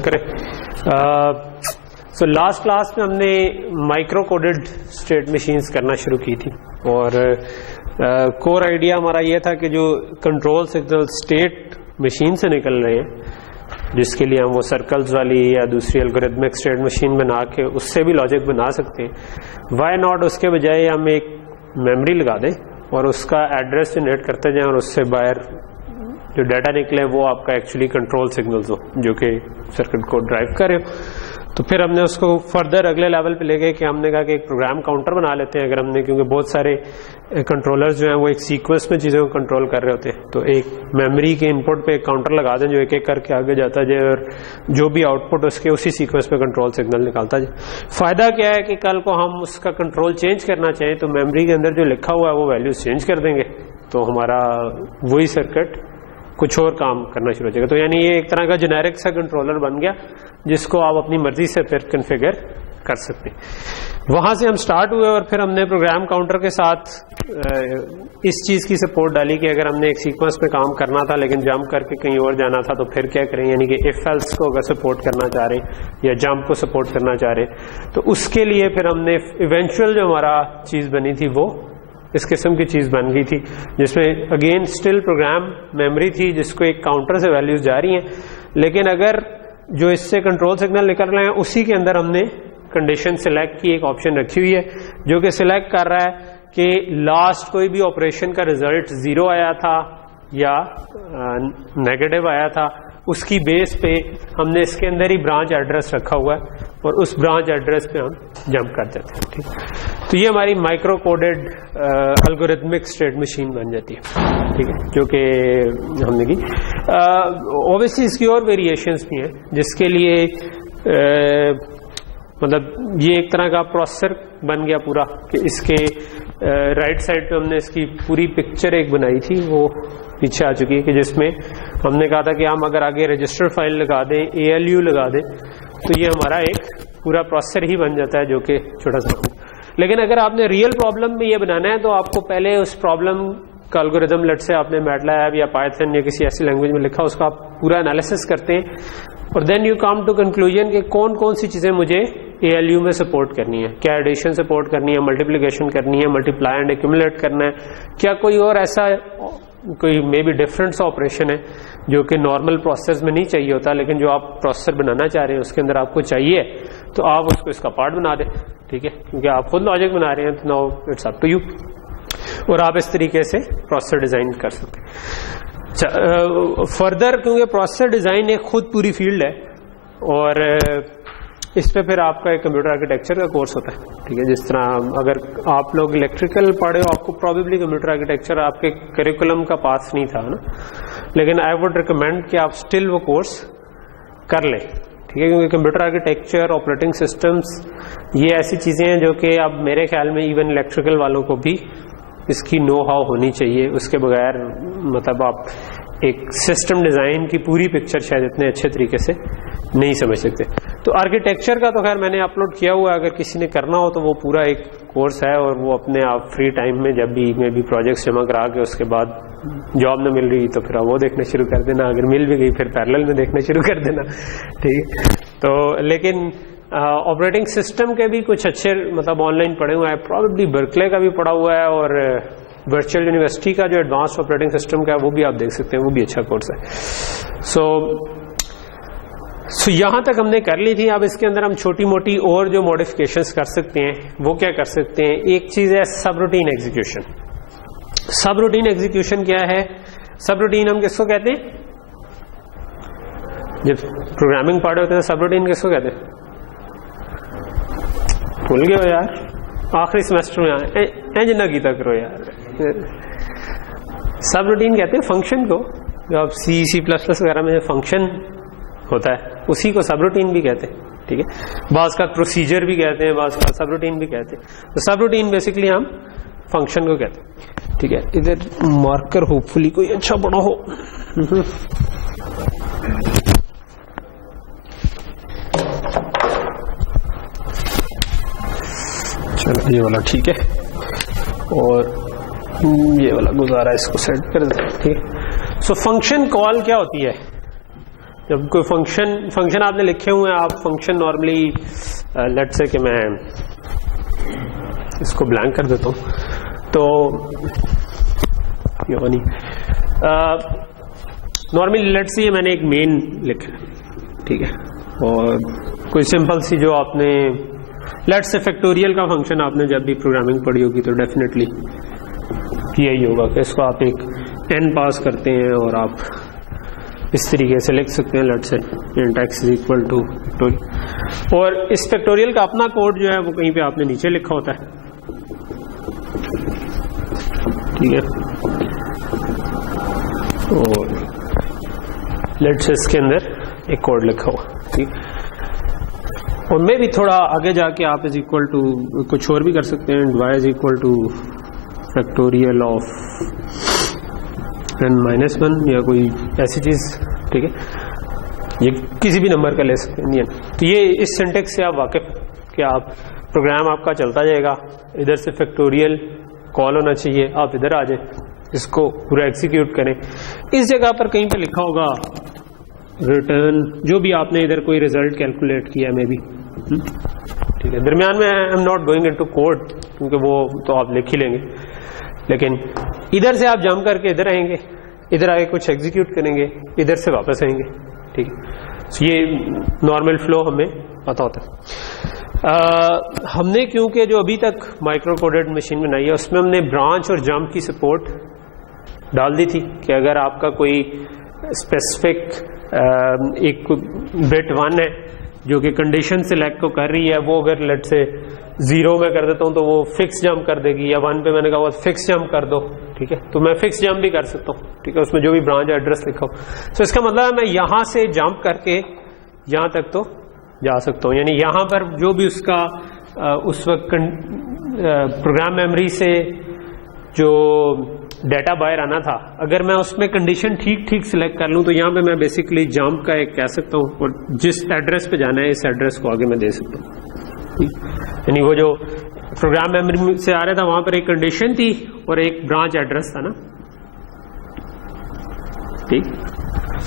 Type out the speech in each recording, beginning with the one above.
کریں. So last class میں ہم نے مائکرو کوڈڈ اسٹیٹ مشینز کرنا شروع کی تھی, اور کور آئیڈیا ہمارا یہ تھا کہ جو کنٹرول سگنل اسٹیٹ مشین سے نکل رہے ہیں, جس کے لیے ہم وہ سرکلز والی یا دوسری الگوریتمک اسٹیٹ مشین بنا کے اس سے بھی لاجک بنا سکتے ہیں, وائی ناٹ اس کے بجائے ہم ایک میموری لگا دیں اور اس کا ایڈریس جنریٹ کرتے جائیں, اور اس سے باہر جو ڈیٹا نکلے وہ آپ کا ایکچولی کنٹرول سگنلز ہو جو کہ سرکٹ کو ڈرائیو کرے ہو. تو پھر ہم نے اس کو فردر اگلے لیول پہ لے گئے کہ ہم نے کہا کہ ایک پروگرام کاؤنٹر بنا لیتے ہیں. اگر ہم نے, کیونکہ بہت سارے کنٹرولرز جو ہیں وہ ایک سیکوینس میں چیزوں کو کنٹرول کر رہے ہوتے ہیں, تو ایک میموری کے ان پٹ پہ ایک کاؤنٹر لگا دیں جو ایک ایک کر کے آگے جاتا جائے اور جو بھی آؤٹ پٹ اس کے اسی سیکوینس پہ کنٹرول سگنل نکالتا جائے. فائدہ کیا ہے کہ کل کو ہم اس کا کنٹرول چینج کرنا چاہیں تو میموری کے اندر جو لکھا ہوا ہے وہ ویلیوز چینج کر دیں گے, تو ہمارا وہی سرکٹ کچھ اور کام کرنا شروع ہو جائے گا. تو یعنی یہ ایک طرح کا جنیرک سا کنٹرولر بن گیا جس کو آپ اپنی مرضی سے پھر کنفیگر کر سکتے ہیں. وہاں سے ہم سٹارٹ ہوئے اور پھر ہم نے پروگرام کاؤنٹر کے ساتھ اس چیز کی سپورٹ ڈالی کہ اگر ہم نے ایک سیکوینس میں کام کرنا تھا لیکن جمپ کر کے کہیں اور جانا تھا تو پھر کیا کریں, یعنی کہ ایف ایلس کو اگر سپورٹ کرنا چاہ رہے ہیں یا جمپ کو سپورٹ کرنا چاہ رہے ہیں تو اس کے لیے پھر ہم نے ایونچوئل جو ہمارا چیز بنی تھی وہ اس قسم کی چیز بن گئی تھی, جس میں اگین اسٹل پروگرام میموری تھی جس کو ایک کاؤنٹر سے ویلیوز جا رہی ہیں, لیکن اگر جو اس سے کنٹرول سگنل نکل رہے ہیں اسی کے اندر ہم نے کنڈیشن سلیکٹ کی ایک آپشن رکھی ہوئی ہے جو کہ سلیکٹ کر رہا ہے کہ لاسٹ کوئی بھی آپریشن کا ریزلٹ 0 آیا تھا یا نیگیٹو آیا تھا, اس کی بیس پہ ہم نے اس کے اندر ہی برانچ ایڈریس رکھا ہوا ہے اور اس برانچ ایڈریس پہ ہم جمپ کر دیتے ہیں. ٹھیک, تو یہ ہماری مائکرو کوڈڈ الگوریتمک اسٹیٹ مشین بن جاتی ہے. ٹھیک ہے, جو کہ ہم نے کی. اوبیسلی اس کی اور ویریشنس بھی ہیں جس کے لیے مطلب یہ ایک طرح کا پروسیسر بن گیا پورا کہ اس کے رائٹ سائڈ پہ ہم نے اس کی پوری پکچر ایک بنائی تھی, وہ پیچھے آ چکی ہے, کہ جس میں ہم نے کہا تھا کہ ہم اگر آگے رجسٹر فائل لگا دیں, ALU لگا دیں, تو یہ ہمارا ایک پورا پروسیسر ہی بن جاتا ہے جو کہ چھوٹا سا. لیکن اگر آپ نے ریئل پرابلم میں یہ بنانا ہے تو آپ کو پہلے اس پرابلم کا الگوریتم لٹ سے آپ نے MATLAB یا پائتھن یا کسی ایسی لینگویج میں لکھا, اس کا آپ پورا انالیسس کرتے ہیں اور then you come to conclusion کہ کون کون سی چیزیں مجھے ALU میں سپورٹ کرنی ہے, کیا ایڈیشن سپورٹ کرنی ہے, ملٹیپلیکیشن کرنی ہے, ملٹیپلائی اینڈ ایکومولیٹ کرنا ہے, کیا کوئی اور ایسا کوئی مے بی ڈفرینٹ سا آپریشن ہے جو کہ نارمل پروسیسر میں نہیں چاہیے ہوتا لیکن جو آپ پروسیسر بنانا چاہ رہے ہیں اس کے اندر آپ کو چاہیے, تو آپ اس کو اس کا پارٹ بنا دیں. ٹھیک ہے, کیونکہ آپ خود لاجک بنا رہے ہیں تو now it's up to you, اور آپ اس طریقے سے پروسیسر ڈیزائن کر سکتے ہیں. فردر کیونکہ پروسیسر ڈیزائن ایک خود پوری فیلڈ ہے اور اس پہ پھر آپ کا ایک کمپیوٹر آرکیٹیکچر کا کورس ہوتا ہے. ٹھیک ہے, جس طرح اگر آپ لوگ الیکٹریکل پڑھے ہو آپ کو پرابیبلی کمپیوٹر آرکیٹیکچر آپ کے کریکولم کا پاس نہیں تھا نا, لیکن آئی وڈ ریکمینڈ کہ آپ اسٹل وہ کورس کر لیں. ٹھیک ہے, کیونکہ کمپیوٹر آرکیٹیکچر, آپریٹنگ سسٹمز یہ ایسی چیزیں ہیں جو کہ اب میرے خیال میں ایون الیکٹریکل والوں کو بھی اس کی نو ہاؤ ہونی چاہیے. اس کے بغیر مطلب آپ ایک سسٹم ڈیزائن کی پوری پکچر شاید اتنے اچھے طریقے سے نہیں سمجھ سکتے. تو آرکیٹیکچر کا تو خیر میں نے اپلوڈ کیا ہوا ہے, اگر کسی نے کرنا ہو تو وہ پورا ایک کورس ہے اور وہ اپنے آپ فری ٹائم میں جب بھی میں بھی پروجیکٹس جمع کرا کے اس کے بعد جاب نہ مل رہی تو پھر وہ دیکھنا شروع کر دینا, اگر مل بھی گئی پھر پیرلل میں دیکھنا شروع کر دینا. ٹھیک ہے, تو لیکن آپریٹنگ سسٹم کے بھی کچھ اچھے مطلب آن لائن پڑھے ہوئے ہیں, پرابیبلی برکلے کا بھی پڑھا ہوا ہے اور ورچوئل یونیورسٹی کا جو ایڈوانس آپریٹنگ سسٹم کا ہے وہ بھی آپ دیکھ سکتے ہیں, وہ بھی اچھا کورس ہے. سو یہاں تک ہم نے کر لی تھی. اب اس کے اندر ہم چھوٹی موٹی اور جو موڈیفکیشنز کر سکتے ہیں وہ کیا کر سکتے ہیں. ایک چیز ہے سب روٹین ایگزیکیوشن. سب روٹین ایگزیکیوشن کیا ہے؟ سب روٹین ہم کس کو کہتے ہیں؟ جب پروگرامنگ پڑھے ہوتے ہیں سب روٹین کس کو کہتے ہیں؟ بھول گئے ہو یار, آخری سیمسٹر میں اینج نہ کیتا کرو یار. سب روٹین کہتے ہیں فنکشن کو, جو آپ C++ وغیرہ میں فنکشن ہوتا ہے اسی کو سب روٹین بھی کہتے ہیں. ٹھیک ہے, بعض کا پروسیجر بھی کہتے ہیں, بعض کا سب روٹین بھی کہتے ہیں. تو سب روٹین بیسکلی ہم فنکشن کو کہتے ہیں. ٹھیک ہے, ادھر مارکر ہوپ فلی کوئی اچھا بڑا ہو. چلو یہ والا ٹھیک ہے, اور یہ والا گزارا اس کو سیٹ کر دیں. ٹھیک ہے, سو فنکشن کال کیا ہوتی ہے؟ جب کوئی فنکشن آپ نے لکھے ہوئے ہیں, آپ فنکشن نارملی لیٹ سے کہ میں اس کو بلینک کر دیتا ہوں, تو یعنی نارملی لیٹ سے میں نے ایک مین لکھا, ٹھیک ہے, اور کوئی سمپل سی جو آپ نے لیٹ سے فیکٹوریل کا فنکشن آپ نے جب بھی پروگرامنگ پڑھی ہوگی تو ڈیفینیٹلی یہی ہوگا کہ اس کو آپ ایک n پاس کرتے ہیں اور آپ اس طریقے سے لکھ سکتے ہیں لیٹ سے int x is equal to factorial, اور اس فیکٹوریل کا اپنا کوڈ جو ہے وہ کہیں پہ آپ نے نیچے لکھا ہوتا ہے, ٹھیک ہے, اور لیٹ سے اس کے اندر ایک کوڈ لکھا ہوا, ٹھیک, اور میں بھی تھوڑا آگے جا کے آپ از اکول ٹو کچھ اور بھی کر سکتے ہیں, y is equal two factorial of n-1 یا کوئی ایسی چیز, ٹھیک ہے, یہ کسی بھی نمبر کا لے سکتے ہیں. تو یہ اس سینٹیکس سے آپ واقف کہ آپ پروگرام آپ کا چلتا جائے گا, ادھر سے فیکٹوریل کال ہونا چاہیے, آپ ادھر آ جائیں, اس کو پورا ایکسیکیوٹ کریں. اس جگہ پر کہیں پہ لکھا ہوگا ریٹرن, جو بھی آپ نے ادھر کوئی ریزلٹ کیلکولیٹ کیا میں بھی, ٹھیک ہے. درمیان میں I am not going into code کیونکہ وہ تو آپ لکھ ہی لیں گے, لیکن ادھر سے آپ جمپ کر کے ادھر آئیں گے, ادھر آگے کچھ ایگزیکیوٹ کریں گے, ادھر سے واپس آئیں گے, ٹھیک ہے. یہ نارمل فلو ہمیں پتا ہوتا ہے. ہم نے کیونکہ جو ابھی تک مائکرو کوڈڈ مشین بنائی ہے اس میں ہم نے برانچ اور جمپ کی سپورٹ ڈال دی تھی کہ اگر آپ کا کوئی اسپیسیفک ایک بٹ 1 ہے جو کہ کنڈیشن سلیکٹ کو کر رہی ہے, وہ اگر لیٹ سے 0 میں کر دیتا ہوں تو وہ فکس جمپ کر دے گی, یا 1 پہ میں نے کہا وہ فکس جمپ کر دو, ٹھیک ہے, تو میں فکس جمپ بھی کر سکتا ہوں, ٹھیک ہے, اس میں جو بھی برانچ ایڈریس لکھا ہو. تو اس کا مطلب ہے میں یہاں سے جمپ کر کے یہاں تک تو جا سکتا ہوں, یعنی یہاں پر جو بھی اس کا اس وقت پروگرام میموری سے جو ڈیٹا باہر آنا تھا, اگر میں اس میں کنڈیشن ٹھیک سلیکٹ کر لوں تو یہاں پہ میں بیسکلی جمپ کا ایک کہہ سکتا ہوں, اور جس ایڈریس پہ جانا ہے اس ایڈریس کو آگے میں دے سکتا ہوں. یعنی وہ جو پروگرام میموری سے آ رہا تھا وہاں پر ایک کنڈیشن تھی اور ایک برانچ ایڈریس تھا نا, ٹھیک,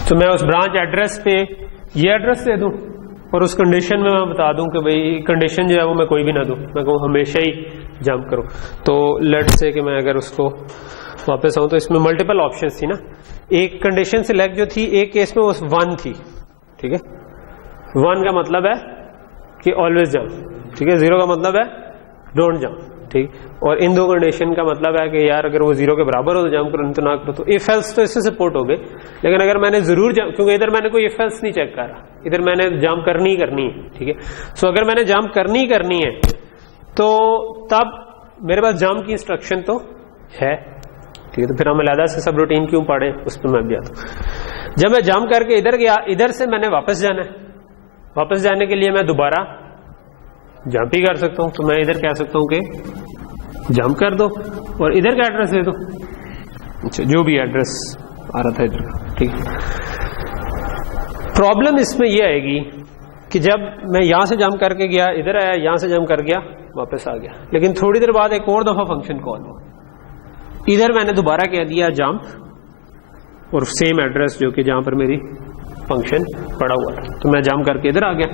تو میں اس برانچ ایڈریس پہ یہ ایڈریس دے دوں اور اس کنڈیشن میں بتا دوں کہ بھائی کنڈیشن جو ہے وہ میں کوئی بھی نہ دوں, میں کہوں ہمیشہ ہی جمپ کرو. تو لیٹ سے کہ میں اگر اس کو واپس آؤں تو اس میں ملٹیپل آپشنس تھی نا, ایک کنڈیشن سلیکٹ جو تھی ایک کیس میں وہ 1 تھی, ٹھیک ہے, 1 کا مطلب ہے کہ آلویز جمپ, ٹھیک ہے, 0 کا مطلب ہے ڈونٹ جمپ, ٹھیک, اور ان دو کنڈیشن کا مطلب ہے کہ یار اگر وہ 0 کے برابر ہو تو جمپ کرو, نہیں تو نہ کرو. تو ایف ایلس تو اس سے سپورٹ ہو گئے, لیکن اگر میں نے ضرور کیونکہ ادھر میں نے کوئی ایف ایلس نہیں چیک کرا, ادھر میں نے جمپ کرنی ہے, ٹھیک ہے. سو اگر میں نے جمپ کرنی ہے تو تب میرے پاس جمپ کی انسٹرکشن تو ہے, ٹھیک ہے, تو پھر ہم علیحدہ سے سب روٹین کیوں پڑھیں, اس پہ میں بھی آتا ہوں. جب میں جمپ کر کے ادھر گیا, ادھر سے میں نے واپس جانا ہے, واپس جانے کے لیے میں دوبارہ جمپ ہی کر سکتا ہوں, تو میں ادھر کہہ سکتا ہوں کہ جمپ کر دو اور ادھر کا ایڈریس دے دو, اچھا, جو بھی ایڈریس آ رہا تھا ادھر کا, ٹھیک. پرابلم اس میں یہ آئے گی کہ جب میں یہاں سے جمپ کر کے گیا, ادھر آیا, یہاں سے جمپ کر گیا, واپس آ گیا, لیکن تھوڑی دیر بعد ایک اور دفعہ فنکشن کال ہوا, ادھر میں نے دوبارہ کہہ دیا جمپ اور سیم ایڈریس جو کہ جہاں پر میری فنکشن پڑا ہوا تھا, تو میں جمپ کر کے ادھر آ گیا,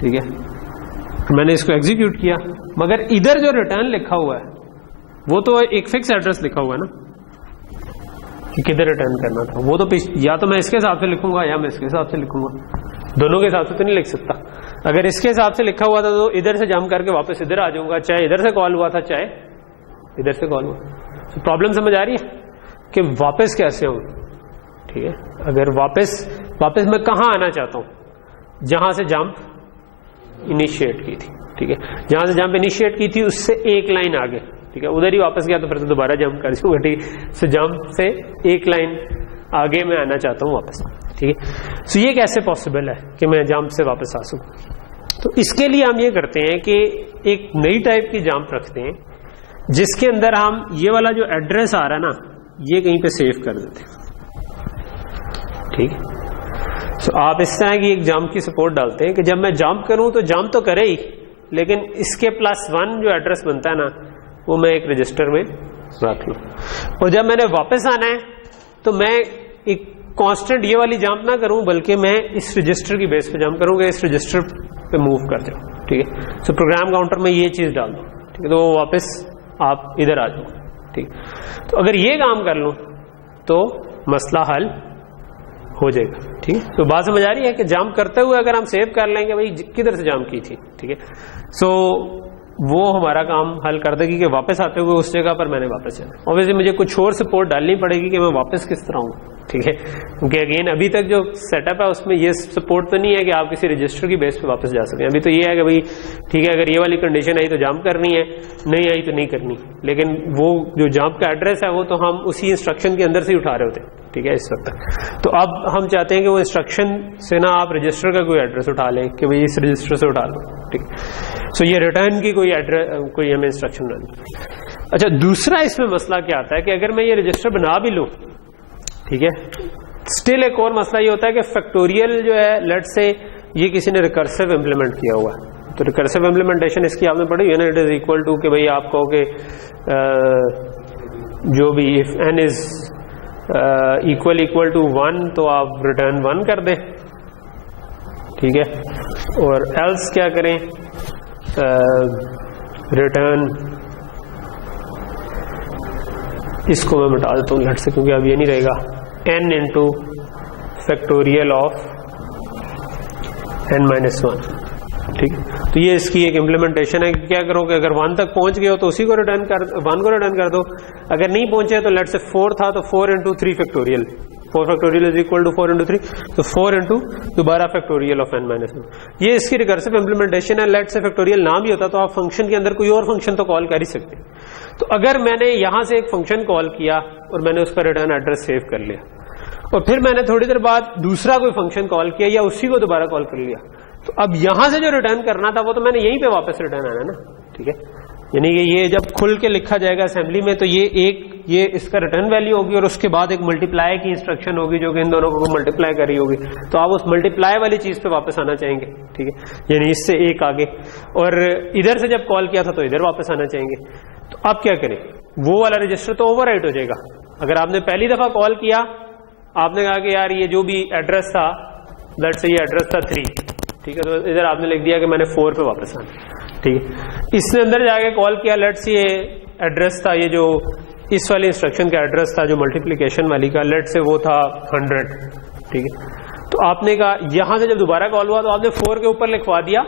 ٹھیک ہے, میں نے اس کو ایگزیکیوٹ کیا, مگر ادھر جو ریٹرن لکھا ہوا ہے وہ تو ایک فکس ایڈریس لکھا ہوا ہے نا کہ کدھر ریٹرن کرنا تھا, وہ تو یا تو میں اس کے حساب سے لکھوں گا یا میں اس کے حساب سے لکھوں گا, دونوں کے حساب سے تو نہیں لکھ سکتا. اگر اس کے حساب سے لکھا ہوا تھا تو ادھر سے جمپ کر کے واپس ادھر آ جاؤں گا, چاہے ادھر سے کال ہوا تھا چاہے ادھر سے کال ہوا. تو پرابلم سمجھ آ رہی ہے کہ واپس کیسے ہوں, ٹھیک ہے. اگر واپس میں کہاں آنا چاہتا ہوں, جہاں سے جمپ انیشیٹ کی تھی, ٹھیک ہے, جہاں سے جمپ انیشیٹ کی تھی اس سے ایک لائن آگے, ٹھیک ہے, ادھر ہی واپس گیا تو پھر تو دوبارہ جمپ کر دوں گا, ٹھیک. سو جمپ سے ایک لائن آگے میں آنا چاہتا ہوں واپس, ٹھیک ہے. سو یہ کیسے پاسبل ہے کہ میں جمپ سے واپس آ سکوں؟ تو اس کے لیے ہم یہ کرتے ہیں کہ ایک نئی ٹائپ کی جمپ رکھتے ہیں جس کے اندر ہم یہ والا جو ایڈریس آ رہا ہے نا یہ کہیں پہ سیو کر دیتے ہیں, ٹھیک. سو آپ اس طرح کی ایک جمپ کی سپورٹ ڈالتے ہیں کہ جب میں جمپ کروں تو جمپ تو کرے ہی, لیکن اس کے +1 جو ایڈریس بنتا ہے نا وہ میں ایک رجسٹر میں رکھ لوں, اور جب میں نے واپس آنا ہے تو میں ایک کانسٹنٹ یہ والی جمپ نہ کروں بلکہ میں اس رجسٹر کی بیس پہ جمپ کروں گا, اس رجسٹر پہ موو کر جاؤں. ٹھیک ہے, سو پروگرام کاؤنٹر میں یہ چیز ڈال دوں. ٹھیک ہے, تو وہ واپس آپ ادھر آ جاؤ. ٹھیک, تو اگر یہ کام کر لوں تو مسئلہ حل ہو جائے گا. ٹھیک ہے, تو بات سمجھ آ رہی ہے کہ جمپ کرتے ہوئے اگر ہم سیو کر لیں گے بھائی کدھر سے جمپ کی تھی. ٹھیک ہے, سو وہ ہمارا کام حل کر دے گی کہ واپس آتے ہوئے اس جگہ پر میں نے واپس جانا. اوبیسلی مجھے کچھ اور سپورٹ ڈالنی پڑے گی کہ میں واپس کس طرح ہوں. ٹھیک ہے, کیونکہ اگین ابھی تک جو سیٹ اپ ہے اس میں یہ سپورٹ تو نہیں ہے کہ آپ کسی رجسٹر کی بیس پہ واپس جا سکیں. ابھی تو یہ ہے کہ بھائی ٹھیک ہے اگر یہ والی کنڈیشن آئی تو جمپ کرنی ہے, نہیں آئی تو نہیں کرنی. لیکن وہ جو جمپ کا ایڈریس ہے وہ تو ہم اسی انسٹرکشن کے اندر سے ہی اٹھا رہے ہوتے ہیں. ٹھیک ہے, اس وقت تک تو اب ہم چاہتے ہیں کہ وہ انسٹرکشن سے نا آپ رجسٹر کا کوئی ایڈریس اٹھا لیں کہ بھائی اس رجسٹر سے اٹھا لو. ٹھیک, سو یہ ریٹرن کی کوئی ایڈریس کوئی ہمیں انسٹرکشن نہ دیں. اچھا, دوسرا اس میں مسئلہ کیا آتا ہے کہ اگر میں یہ رجسٹر بنا بھی لوں, ٹھیک ہے, اسٹل ایک اور مسئلہ یہ ہوتا ہے کہ فیکٹوریل جو ہے لیٹ سے یہ کسی نے ریکرسو امپلیمنٹ کیا ہوا ہے. تو ریکرسو امپلیمنٹیشن اس کی آپ نے پڑھی ہے نا, اٹ از اکول ٹو کہ بھائی آپ کہو کہ جو بھی if n is equal to 1 تو آپ ریٹرن 1 کر دیں. ٹھیک ہے, اور ایلس کیا کریں, ریٹرن اس کو میں مٹا دیتا ہوں لیٹ سے کیونکہ اب یہ نہیں رہے گا, n into factorial of n minus 1. ٹھیک, تو یہ اس کی ایک امپلیمنٹیشن ہے کہ کیا کرو کہ اگر 1 تک پہنچ گئے ہو تو اسی کو ریٹرن کر 1 کو ریٹرن کر دو. اگر نہیں پہنچے تو لیٹ سے 4 تھا تو 4 into 3 factorial, 4 factorial is equal to 4 into 3, تو 4 انٹو دوبارہ فیکٹوریل آف n مائنس 1. یہ اس کی ریکرسو امپلیمنٹیشن ہے. لیٹ سے فیکٹوریل نام بھی ہوتا تو آپ فنکشن کے اندر کوئی اور فنکشن تو کال کر ہی سکتے. تو اگر میں نے یہاں سے ایک فنکشن کال کیا اور میں نے اس کا ریٹرن ایڈریس سیو کر لیا اور پھر میں نے تھوڑی دیر بعد دوسرا کوئی فنکشن کال کیا یا اسی کو دوبارہ کال کر لیا, تو اب یہاں سے جو ریٹرن کرنا تھا وہ تو میں نے یہیں پہ واپس ریٹرن آنا نا. ٹھیک ہے, یعنی کہ یہ جب کھل کے لکھا جائے گا اسمبلی میں تو یہ اس کا ریٹرن ویلیو ہوگی اور اس کے بعد ایک ملٹیپلائی کی انسٹرکشن ہوگی جو کہ ان دونوں کو ملٹیپلائی کر رہی ہوگی. تو آپ اس ملٹیپلائی والی چیز پہ واپس آنا چاہیں گے. ٹھیک ہے, یعنی اس سے ایک آگے, اور ادھر سے جب کال کیا تھا تو ادھر واپس آنا چاہیں گے. تو آپ کیا کریں, وہ والا رجسٹر تو اوور رائٹ ہو جائے گا. اگر آپ نے پہلی دفعہ کال کیا, آپ نے کہا کہ یار یہ جو بھی ایڈریس تھا لیٹ سے یہ ایڈریس تھا 3. ٹھیک ہے, تو ادھر آپ نے لکھ دیا کہ میں نے 4 پہ واپس آنا. ٹھیک ہے, اس نے اندر جا کے کال کیا, لیٹ سے یہ ایڈریس تھا, یہ جو اس والی انسٹرکشن کا ایڈریس تھا جو ملٹیپلیکیشن والی کا, لیٹ سے وہ تھا 100. ٹھیک ہے, تو آپ نے کہا یہاں سے جب دوبارہ کال ہوا تو آپ نے 4 کے اوپر لکھوا دیا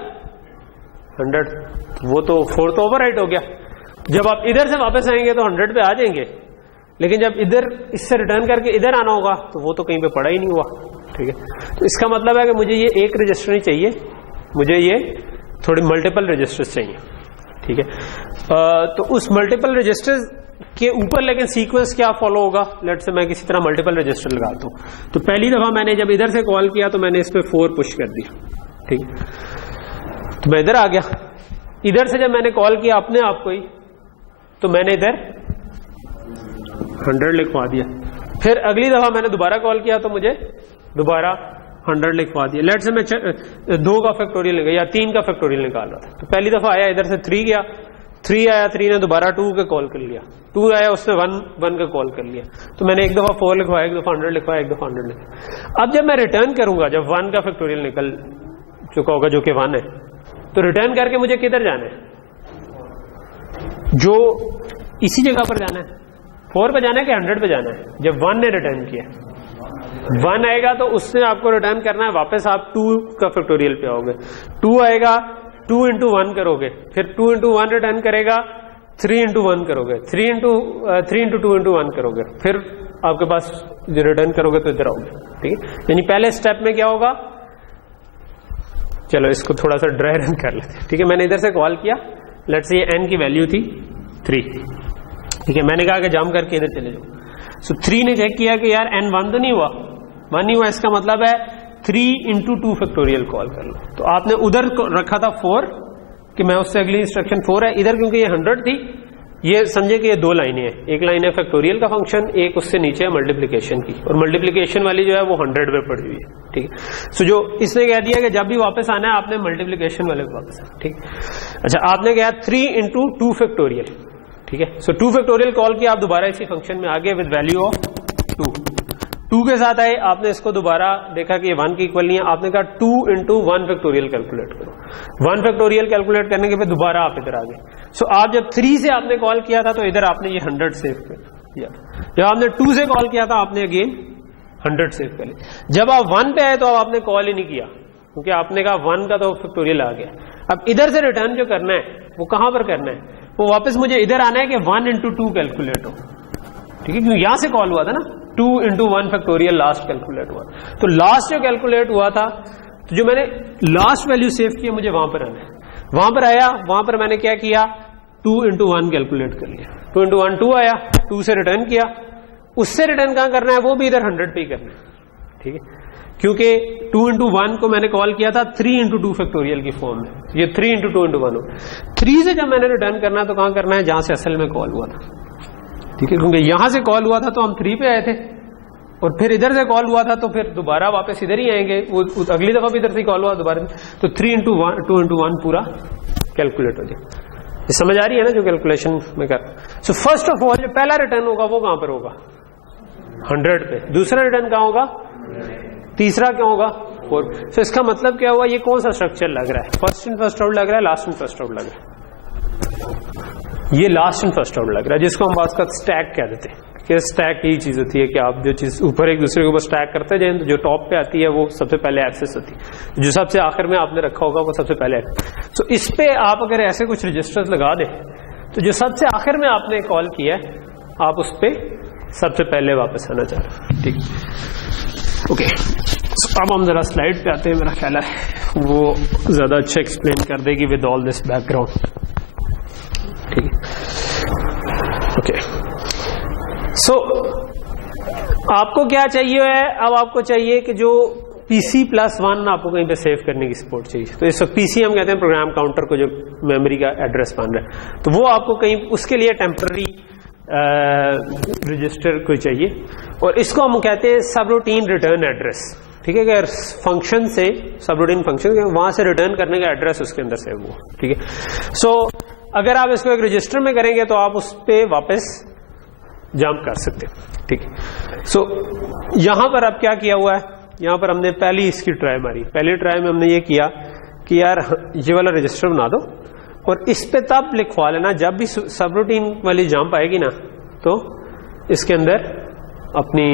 100, وہ تو 4 تو اوور رائٹ ہو گیا. جب آپ ادھر سے واپس آئیں گے تو 100 پہ آ جائیں گے, لیکن جب ادھر اس سے ریٹرن کر کے ادھر آنا ہوگا تو وہ تو کہیں پہ پڑا ہی نہیں ہوا. ٹھیک ہے, تو اس کا مطلب ہے کہ مجھے یہ ایک رجسٹر نہیں چاہیے, مجھے یہ تھوڑی ملٹیپل رجسٹرز چاہیے. ٹھیک ہے, تو اس ملٹیپل رجسٹرز کے اوپر لیکن سیکوینس کیا فالو ہوگا, لیٹ سے میں کسی طرح ملٹیپل رجسٹر لگاتا ہوں. تو پہلی دفعہ میں نے جب ادھر سے کال کیا تو میں نے اس پہ 4 پش کر دیا. ٹھیک, تو میں ادھر آ گیا. ادھر سے جب میں نے کال کیا اپنے آپ کو ہی تو میں نے ادھر 100 لکھوا دیا. پھر اگلی دفعہ میں نے دوبارہ کال کیا تو مجھے دوبارہ 100 لکھوا دیا. لیٹ سے میں 2 کا فیکٹوریل نکال یا 3 کا فیکٹوریل نکال رہا تھا. تو پہلی دفعہ آیا ادھر سے 3 گیا, 3 آیا, 3 نے دوبارہ 2 کا کال کر لیا, 2 آیا اس نے 1 کا کال کر لیا. تو میں نے ایک دفعہ 4 لکھوایا, ایک دفعہ 100 لکھوایا, ایک دفعہ 100 لکھوایا. اب جب میں ریٹرن کروں گا, جب 1 کا فیکٹوریل نکل چکا ہوگا جو کہ 1 ہے, تو ریٹرن کر کے مجھے کدھر جانا ہے, جو اسی جگہ پر جانا ہے, 4 پہ جانا ہے کہ 100 پہ جانا ہے. جب 1 نے ریٹرن کیا 1 آئے گا تو اس نے آپ کو ریٹرن کرنا ہے واپس, آپ 2 کا فیکٹوریل پہ آؤ گے. 2 آئے گا, 2 انٹو 1 کرو گے, پھر 2 انٹو 1 ریٹرن کرے گا, 3 انٹو 1 کرو گے, 3 انٹو 2 انٹو 1 کرو گے, پھر آپ کے پاس جو ریٹرن کرو گے تو ادھر آؤ گے. ٹھیک ہے, یعنی پہلے اسٹیپ میں کیا ہوگا, چلو اس کو تھوڑا سا ڈرائی رن کر لیتے ہیں. ٹھیک ہے, میں نے ادھر سے کال کیا, لیٹ سے یہ n کی ویلیو تھی 3. ٹھیک ہے, میں نے کہا کہ جمپ کر کے ادھر چلے جاؤ. سو 3 نے چیک کیا کہ یار n 1 تو نہیں ہوا, 1 نہیں ہوا, اس کا مطلب ہے 3 انٹو 2 فیکٹوریل کال کر لو. تو آپ نے ادھر رکھا تھا 4 کہ میں اس سے اگلی انسٹرکشن 4 ہے, ادھر کیونکہ یہ 100 تھی, یہ سمجھے کہ یہ 2 لائنیں ہیں, ایک لائن ہے فیکٹوریل کا فنکشن, ایک اس سے نیچے ہے ملٹیپلیکیشن کی, اور ملٹیپلیکیشن والی جو ہے وہ 100 پہ پڑی ہوئی ہے. ٹھیک ہے, سو جو اس نے کہہ دیا کہ جب بھی واپس آنا ہے آپ نے ملٹیپلیکیشن والے کو واپس آنا. ٹھیک, اچھا آپ نے کہا 3 انٹو 2 فیکٹوریل. ٹھیک ہے, سو 2 فیکٹوریل کال کیا, آپ دوبارہ اسی فنکشن میں آگے ود ویلیو آف 2. 2 کے ساتھ آئے, آپ نے اس کو دوبارہ دیکھا کہ یہ 1 کے اکول نہیں ہے, آپ نے کہا 2 into 1 فیکٹوریل کیلکولیٹ کرو. 1 فیکٹوریل کیلکولیٹ کرنے کے بعد دوبارہ آپ ادھر آ گئے. سو آپ جب 3 سے آپ نے کال کیا تھا تو ادھر آپ نے یہ 100 سیو کر لیا. جب آپ نے 2 سے کال کیا تھا آپ نے اگین 100 سیو کر لی. جب آپ 1 پہ آئے تو اب آپ نے کال ہی نہیں کیا کیونکہ آپ نے کہا 1 کا تو فیکٹوریل آ گیا. اب ادھر سے ریٹرن جو کرنا ہے وہ کہاں پر کرنا ہے, وہ واپس مجھے ادھر آنا ہے کہ 1 into 2 کیلکولیٹ ہو. ٹھیک ہے, کیونکہ یہاں سے کال ہوا تھا نا 2 into 1 فیکٹوریل لاسٹ کیلکولیٹ ہوا. تو لاسٹ جو کیلکولیٹ ہوا تھا تو جو میں نے لاسٹ ویلو سیو کی مجھے وہاں پر آنا ہے. وہاں پر آیا, وہاں پر میں نے کیا کیا 2 into 1 کیلکولیٹ کر لیا. 2 into 1 2 آیا, 2 سے ریٹرن کیا. اس سے ریٹرن کہاں کرنا ہے, وہ بھی ادھر 100 پہ کرنا ہے. ٹھیک ہے, کیونکہ 2 into 1 کو میں نے کال کیا تھا 3 into 2 فیکٹوریل کی فارم میں. یہ 3 into 2 into 1 ہو. 3 سے جب میں نے ریٹرن کرنا ہے تو کہاں کرنا ہے, جہاں سے اصل میں کال ہوا تھا. ٹھیک ہے, کیونکہ یہاں سے کال ہوا تھا تو ہم 3 پہ آئے تھے اور پھر ادھر سے کال ہوا تھا تو پھر دوبارہ واپس ادھر ہی آئیں گے. وہ اگلی دفعہ بھی ادھر سے کال ہوا دوبارہ, تو 3 into 1 2 into 1 پورا کیلکولیٹ ہو جائے. یہ سمجھ آ رہی ہے نا جو کیلکولیشن میں کر. سو فرسٹ آف آل جو پہلا ریٹرن ہوگا وہ کہاں پر ہوگا 100 پہ. دوسرا ریٹرن کہاں ہوگا, تیسرا کیا ہوگا 4. سو اس کا مطلب کیا ہوا, یہ کون سا اسٹرکچر لگ رہا ہے, فرسٹ ان فرسٹ آؤٹ لگ رہا ہے, لاسٹ ان فرسٹ آؤٹ لگ رہا ہے. یہ لاسٹ ان فرسٹ آؤٹ لگ رہا ہے جس کو ہم بعض کا اسٹیک کہہ دیتے ہیں. کہ اسٹیک یہی چیز ہوتی ہے کہ آپ جو چیز اوپر ایک دوسرے کے اوپر اسٹیک کرتے جائیں تو جو ٹاپ پہ آتی ہے وہ سب سے پہلے ایکسس ہوتی ہے, جو سب سے آخر میں آپ نے رکھا ہوگا وہ سب سے پہلے. تو اس پہ آپ اگر ایسے کچھ رجسٹر لگا دیں تو جو سب سے آخر میں آپ نے کال کیا ہے آپ اس پہ سب سے پہلے واپس آنا چاہ رہے ہیں. ٹھیک, اوکے. اب ہم ذرا سلائڈ پہ آتے ہیں, میرا خیال ہے وہ زیادہ اچھا ایکسپلین کر دے گی with all this back ground. ٹھیک ہے, اوکے. سو آپ کو کیا چاہیے ہے, اب آپ کو چاہیے کہ جو PC+1 آپ کو کہیں پہ سیو کرنے کی سپورٹ چاہیے. تو اس وقت PC ہم کہتے ہیں پروگرام کاؤنٹر کو جو میموری کا ایڈریس بن رہا ہے, تو وہ آپ کو کہیں اس کے لیے ٹیمپرری رجسٹر کوئی چاہیے, اور اس کو ہم کہتے ہیں سب روٹین ریٹرن ایڈریس. ٹھیک ہے, کہ فنکشن سے سب روٹین فنکشن وہاں سے ریٹرن کرنے کا ایڈریس اس کے اندر سیو ہوا. ٹھیک ہے, سو اگر آپ اس کو ایک رجسٹر میں کریں گے تو آپ اس پہ واپس جمپ کر سکتے ہیں. ٹھیک ہے, سو یہاں پر اب کیا کیا ہوا ہے, یہاں پر ہم نے پہلی اس کی ٹرائی ماری. پہلی ٹرائی میں ہم نے یہ کیا کہ یار یہ والا رجسٹر بنا دو اور اس پہ تب لکھوا لینا جب بھی سب روٹین والی جمپ آئے گی نا تو اس کے اندر اپنی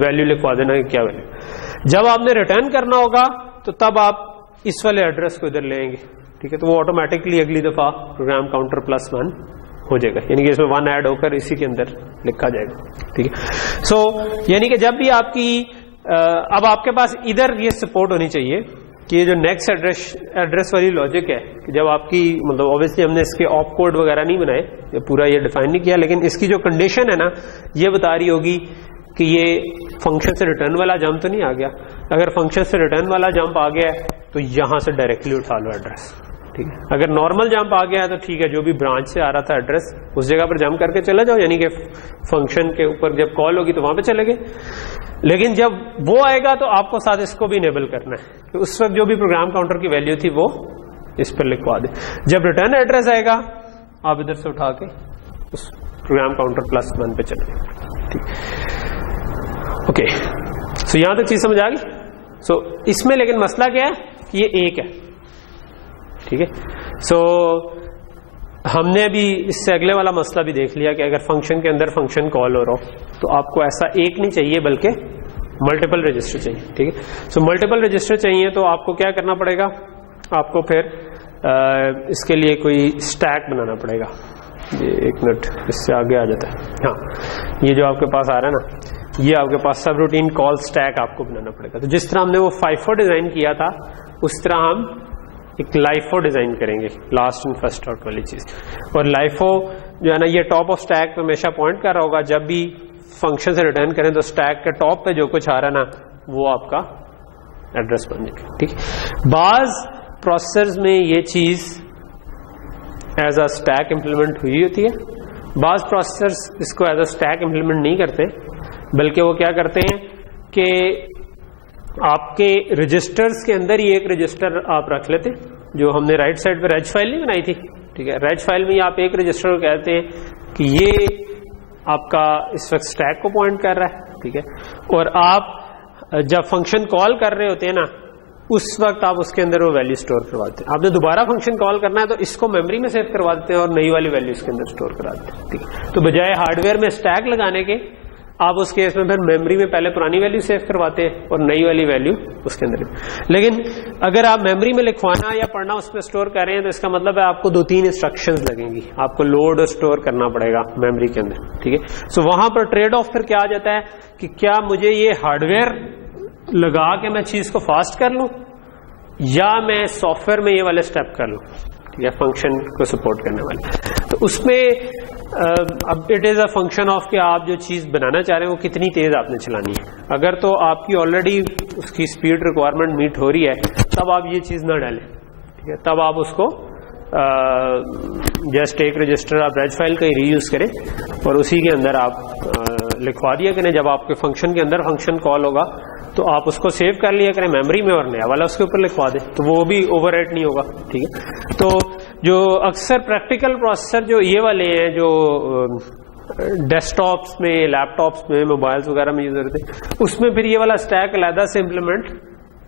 ویلیو لکھوا دینا کہ کیا ویلیو. جب آپ نے ریٹرن کرنا ہوگا تو تب آپ اس والے ایڈریس کو ادھر لیں گے. ٹھیک ہے, تو وہ آٹومیٹکلی اگلی دفعہ پروگرام کاؤنٹر +1 ہو جائے گا, یعنی کہ اس میں 1 ایڈ ہو کر اسی کے اندر لکھا جائے گا. ٹھیک ہے, سو یعنی کہ جب بھی آپ کی اب آپ کے پاس ادھر یہ سپورٹ ہونی چاہیے کہ یہ جو نیکسٹ ایڈریس والی لاجک ہے کہ جب آپ کی مطلب اوبیسلی ہم نے اس کے آپ کوڈ وغیرہ نہیں بنائے, یہ پورا یہ ڈیفائن نہیں کیا, لیکن اس کی جو کنڈیشن ہے نا یہ بتا رہی ہوگی کہ یہ فنکشن سے ریٹرن والا جمپ تو نہیں آ گیا. اگر فنکشن سے ریٹرن والا جمپ آ گیا ہے تو یہاں سے ڈائریکٹلی اٹھا لو ایڈریس. ٹھیک ہے, اگر نارمل جمپ آ گیا ہے تو ٹھیک ہے, جو بھی برانچ سے آ رہا تھا ایڈریس اس جگہ پر جمپ کر کے چلے جاؤ, یعنی کہ فنکشن کے اوپر جب کال ہوگی تو وہاں پہ چلے گئے. لیکن جب وہ آئے گا تو آپ کو ساتھ اس کو بھی انیبل کرنا ہے کہ اس وقت جو بھی پروگرام کاؤنٹر کی ویلیو تھی وہ اس پر لکھوا دیں. جب ریٹرن ایڈریس آئے گا آپ ادھر سے اٹھا کے اس پروگرام کاؤنٹر +1 پہ چلے گئے. ٹھیک, اوکے. سو یہاں تک چیز سمجھ آ گئی. سو اس میں لیکن مسئلہ کیا ہے کہ یہ 1 ہے. ٹھیک ہے, سو ہم نے ابھی اس سے اگلے والا مسئلہ بھی دیکھ لیا کہ اگر فنکشن کے اندر فنکشن کال ہو رہا ہو تو آپ کو ایسا 1 نہیں چاہیے بلکہ ملٹیپل رجسٹر چاہیے. ٹھیک ہے, سو ملٹیپل رجسٹر چاہیے تو آپ کو کیا کرنا پڑے گا, آپ کو پھر اس کے لیے کوئی اسٹیک بنانا پڑے گا. یہ 1 منٹ اس سے آگے آ جاتا ہے. ہاں, یہ جو آپ کے پاس آ رہا ہے نا یہ آپ کے پاس سب روٹین کال اسٹیک آپ کو بنانا پڑے گا. تو جس طرح ہم نے وہ FIFO ڈیزائن کیا تھا اس طرح ہم ایک LIFO ڈیزائن کریں گے, لاسٹ اینڈ فرسٹ آؤٹ والی چیز. اور LIFO جو ہے نا یہ ٹاپ آف اسٹیک پہ ہمیشہ پوائنٹ کر رہا ہوگا. جب بھی فنکشن سے ریٹرن کریں تو اسٹیک کے ٹاپ پہ جو کچھ آ رہا ہے نا وہ آپ کا ایڈریس بن جائے گا. ٹھیک ہے, بعض پروسیسرز میں یہ چیز ایز اے اسٹیک امپلیمنٹ ہوئی ہوتی ہے, بعض پروسیسرز اس کو ایز اے اسٹیک امپلیمنٹ نہیں کرتے بلکہ وہ کیا کرتے ہیں کہ آپ کے رجسٹرز کے اندر ہی ایک رجسٹر آپ رکھ لیتے جو ہم نے رائٹ سائڈ پہ ریج فائل نہیں بنائی تھی. ٹھیک ہے, ریج فائل میں آپ ایک رجسٹر کو کہتے ہیں کہ یہ آپ کا اس وقت اسٹیک کو پوائنٹ کر رہا ہے. ٹھیک ہے. اور آپ جب فنکشن کال کر رہے ہوتے ہیں نا اس وقت آپ اس کے اندر وہ ویلیو اسٹور کرواتے ہیں. آپ نے دوبارہ فنکشن کال کرنا ہے تو اس کو میموری میں سیو کروا دیتے ہیں اور نئی والی ویلیو اس کے اندر اسٹور کرا دیتے ہیں, ٹھیک ہے. تو بجائے ہارڈ ویئر میں اسٹیک لگانے کے آپ اس کیس میں پھر میموری میں پہلے پرانی ویلیو سیو کرواتے ہیں اور نئی والی ویلیو اس کے اندر. لیکن اگر آپ میموری میں لکھوانا یا پڑھنا اس میں اسٹور کر رہے ہیں تو اس کا مطلب ہے آپ کو 2-3 انسٹرکشنز لگیں گی, آپ کو لوڈ اور اسٹور کرنا پڑے گا میموری کے اندر, ٹھیک ہے. سو وہاں پر ٹریڈ آف پھر کیا آ جاتا ہے کہ کیا مجھے یہ ہارڈ ویئر لگا کے میں چیز کو فاسٹ کر لوں یا میں سافٹ ویئر میں یہ والے اسٹیپ کر لوں, ٹھیک ہے, فنکشن کو سپورٹ کرنے والے. تو اس میں اب it is a function of کہ آپ جو چیز بنانا چاہ رہے ہیں وہ کتنی تیز آپ نے چلانی ہے. اگر تو آپ کی آلریڈی اس کی اسپیڈ ریکوائرمنٹ میٹ ہو رہی ہے تب آپ یہ چیز نہ ڈالیں, ٹھیک ہے. تب آپ اس کو جسٹ ایک رجسٹر آپ ریج فائل کا ہی ری یوز کریں اور اسی کے اندر آپ لکھوا دیا کریں. جب آپ کے فنکشن کے اندر فنکشن کال ہوگا تو آپ اس کو سیو کر لیا کریں میموری میں اور نیا والا اس کے اوپر لکھوا دیں تو وہ بھی اوور رائٹ نہیں ہوگا, ٹھیک ہے. تو جو اکثر پریکٹیکل پروسیسر جو یہ والے ہیں جو ڈیسک ٹاپس میں, لیپ ٹاپس میں, موبائلس وغیرہ میں یوز ہوتے ہیں اس میں پھر یہ والا اسٹیک علیحدہ سے امپلیمنٹ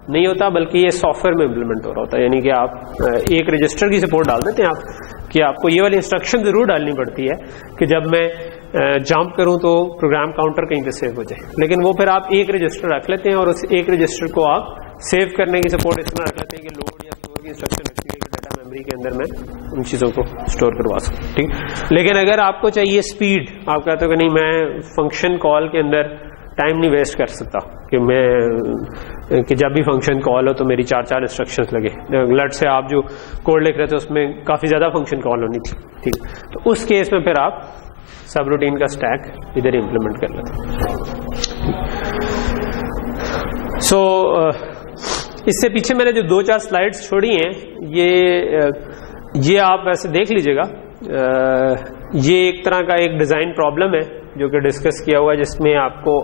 نہیں ہوتا بلکہ یہ سافٹ ویئر میں امپلیمنٹ ہو رہا ہوتا ہے. یعنی کہ آپ ایک رجسٹر کی سپورٹ ڈال دیتے ہیں آپ کہ آپ کو یہ والی انسٹرکشن ضرور ڈالنی پڑتی ہے کہ جب میں جمپ کروں تو پروگرام کاؤنٹر کہیں پہ سیو ہو جائے, لیکن وہ پھر آپ ایک رجسٹر رکھ لیتے ہیں اور اس ایک رجسٹر کو آپ سیو کرنے کی سپورٹ اس طرح رکھ لیتے ہیں کہ لوڈ یا اسٹور کی انسٹرکشن رکھیں گے کہ ڈیٹا میموری کے اندر میں ان چیزوں کو اسٹور کروا سکوں, ٹھیک. لیکن اگر آپ کو چاہیے اسپیڈ, آپ کہتے ہو کہ نہیں میں فنکشن کال کے اندر ٹائم نہیں ویسٹ کر سکتا کہ میں کہ جب بھی فنکشن کال ہو تو میری 4 انسٹرکشنز لگے. لٹ سے آپ جو کوڈ لکھ رہے تھے اس میں کافی زیادہ فنکشن کال ہونی تھی, ٹھیک. تو اس کیس میں پھر آپ سب روٹین کا اسٹیک ادھر ہی امپلیمنٹ کر لیتے. سو اس سے پیچھے میں نے جو 2-4 سلائڈس چھوڑی ہیں یہ آپ ویسے دیکھ لیجیے گا. یہ ایک طرح کا ایک ڈیزائن پرابلم ہے جو کہ ڈسکس کیا ہوا ہے جس میں آپ کو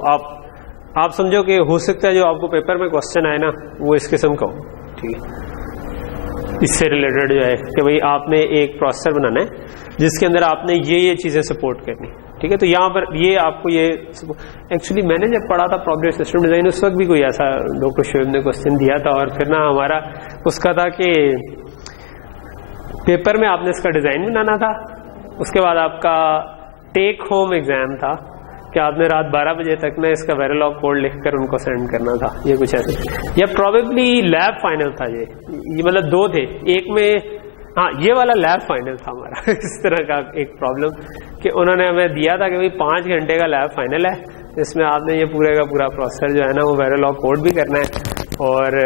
آپ سمجھو کہ ہو سکتا ہے جو آپ کو پیپر میں کوشچن آئے نا وہ اس قسم کا ہو, ٹھیک ہے. اس سے ریلیٹڈ جو ہے کہ بھئی آپ نے ایک پروسیسر بنانا ہے جس کے اندر آپ نے یہ چیزیں سپورٹ کرنی, ٹھیک ہے. تو یہاں پر یہ آپ کو یہ ایکچولی میں نے جب پڑھا تھا پروگرام سسٹم ڈیزائن اس وقت بھی کوئی ایسا ڈاکٹر شعیب نے کوشچن دیا تھا اور پھر نا ہمارا اس کا تھا کہ پیپر میں آپ نے اس کا ڈیزائن بنانا تھا, اس کے بعد آپ کا ٹیک ہوم ایگزام تھا کہ آپ نے رات 12 بجے تک میں اس کا ویریلاگ کوڈ لکھ کر ان کو سینڈ کرنا تھا. یہ کچھ ایسے یا پروبیبلی لیب فائنل تھا. یہ مطلب 2 تھے, ایک میں ہاں یہ والا لیب فائنل تھا ہمارا. اس طرح کا ایک پرابلم کہ انہوں نے ہمیں دیا تھا کہ بھائی 5 گھنٹے کا لیب فائنل ہے جس میں آپ نے یہ پورے کا پورا پروسیسر جو ہے نا وہ ویریلاگ کوڈ بھی کرنا ہے اور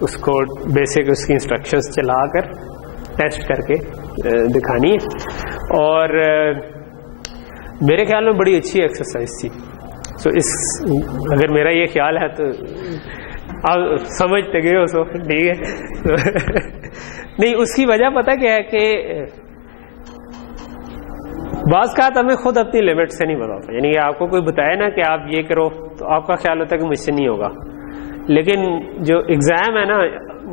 اس کو بیسک اس کی انسٹرکشنز چلا کر ٹیسٹ کر کے دکھانی ہے. اور میرے خیال میں بڑی اچھی ایکسرسائز تھی. سو اگر میرا یہ خیال ہے تو آپ سمجھتے گئے ہو سو ٹھیک ہے. نہیں اس کی وجہ پتہ کیا ہے کہ بعض کا ہمیں خود اپنی لمٹ سے نہیں بتاتا. یعنی کہ آپ کو کوئی بتائے نا کہ آپ یہ کرو تو آپ کا خیال ہوتا ہے کہ مجھ سے نہیں ہوگا, لیکن جو ایگزام ہے نا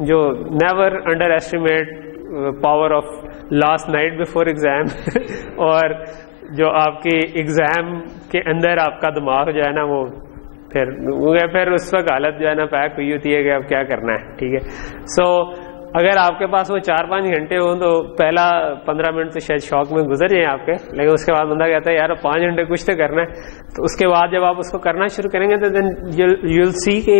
جو never under estimate power of last night before exam اور جو آپ کے ایگزام کے اندر آپ کا دماغ جو ہے نا وہ پھر اس وقت حالت جو ہے نا پیک ہوئی ہوتی ہے کہ اب کیا کرنا ہے, ٹھیک ہے. سو اگر آپ کے پاس وہ 4-5 گھنٹے ہوں تو پہلا 15 منٹ تو شاید شوق میں گزر جائیں آپ کے, لیکن اس کے بعد بندہ کہتا ہے یار 5 گھنٹے کچھ تو کرنا ہے. تو اس کے بعد جب آپ اس کو کرنا شروع کریں گے تو دین یو ول سی کہ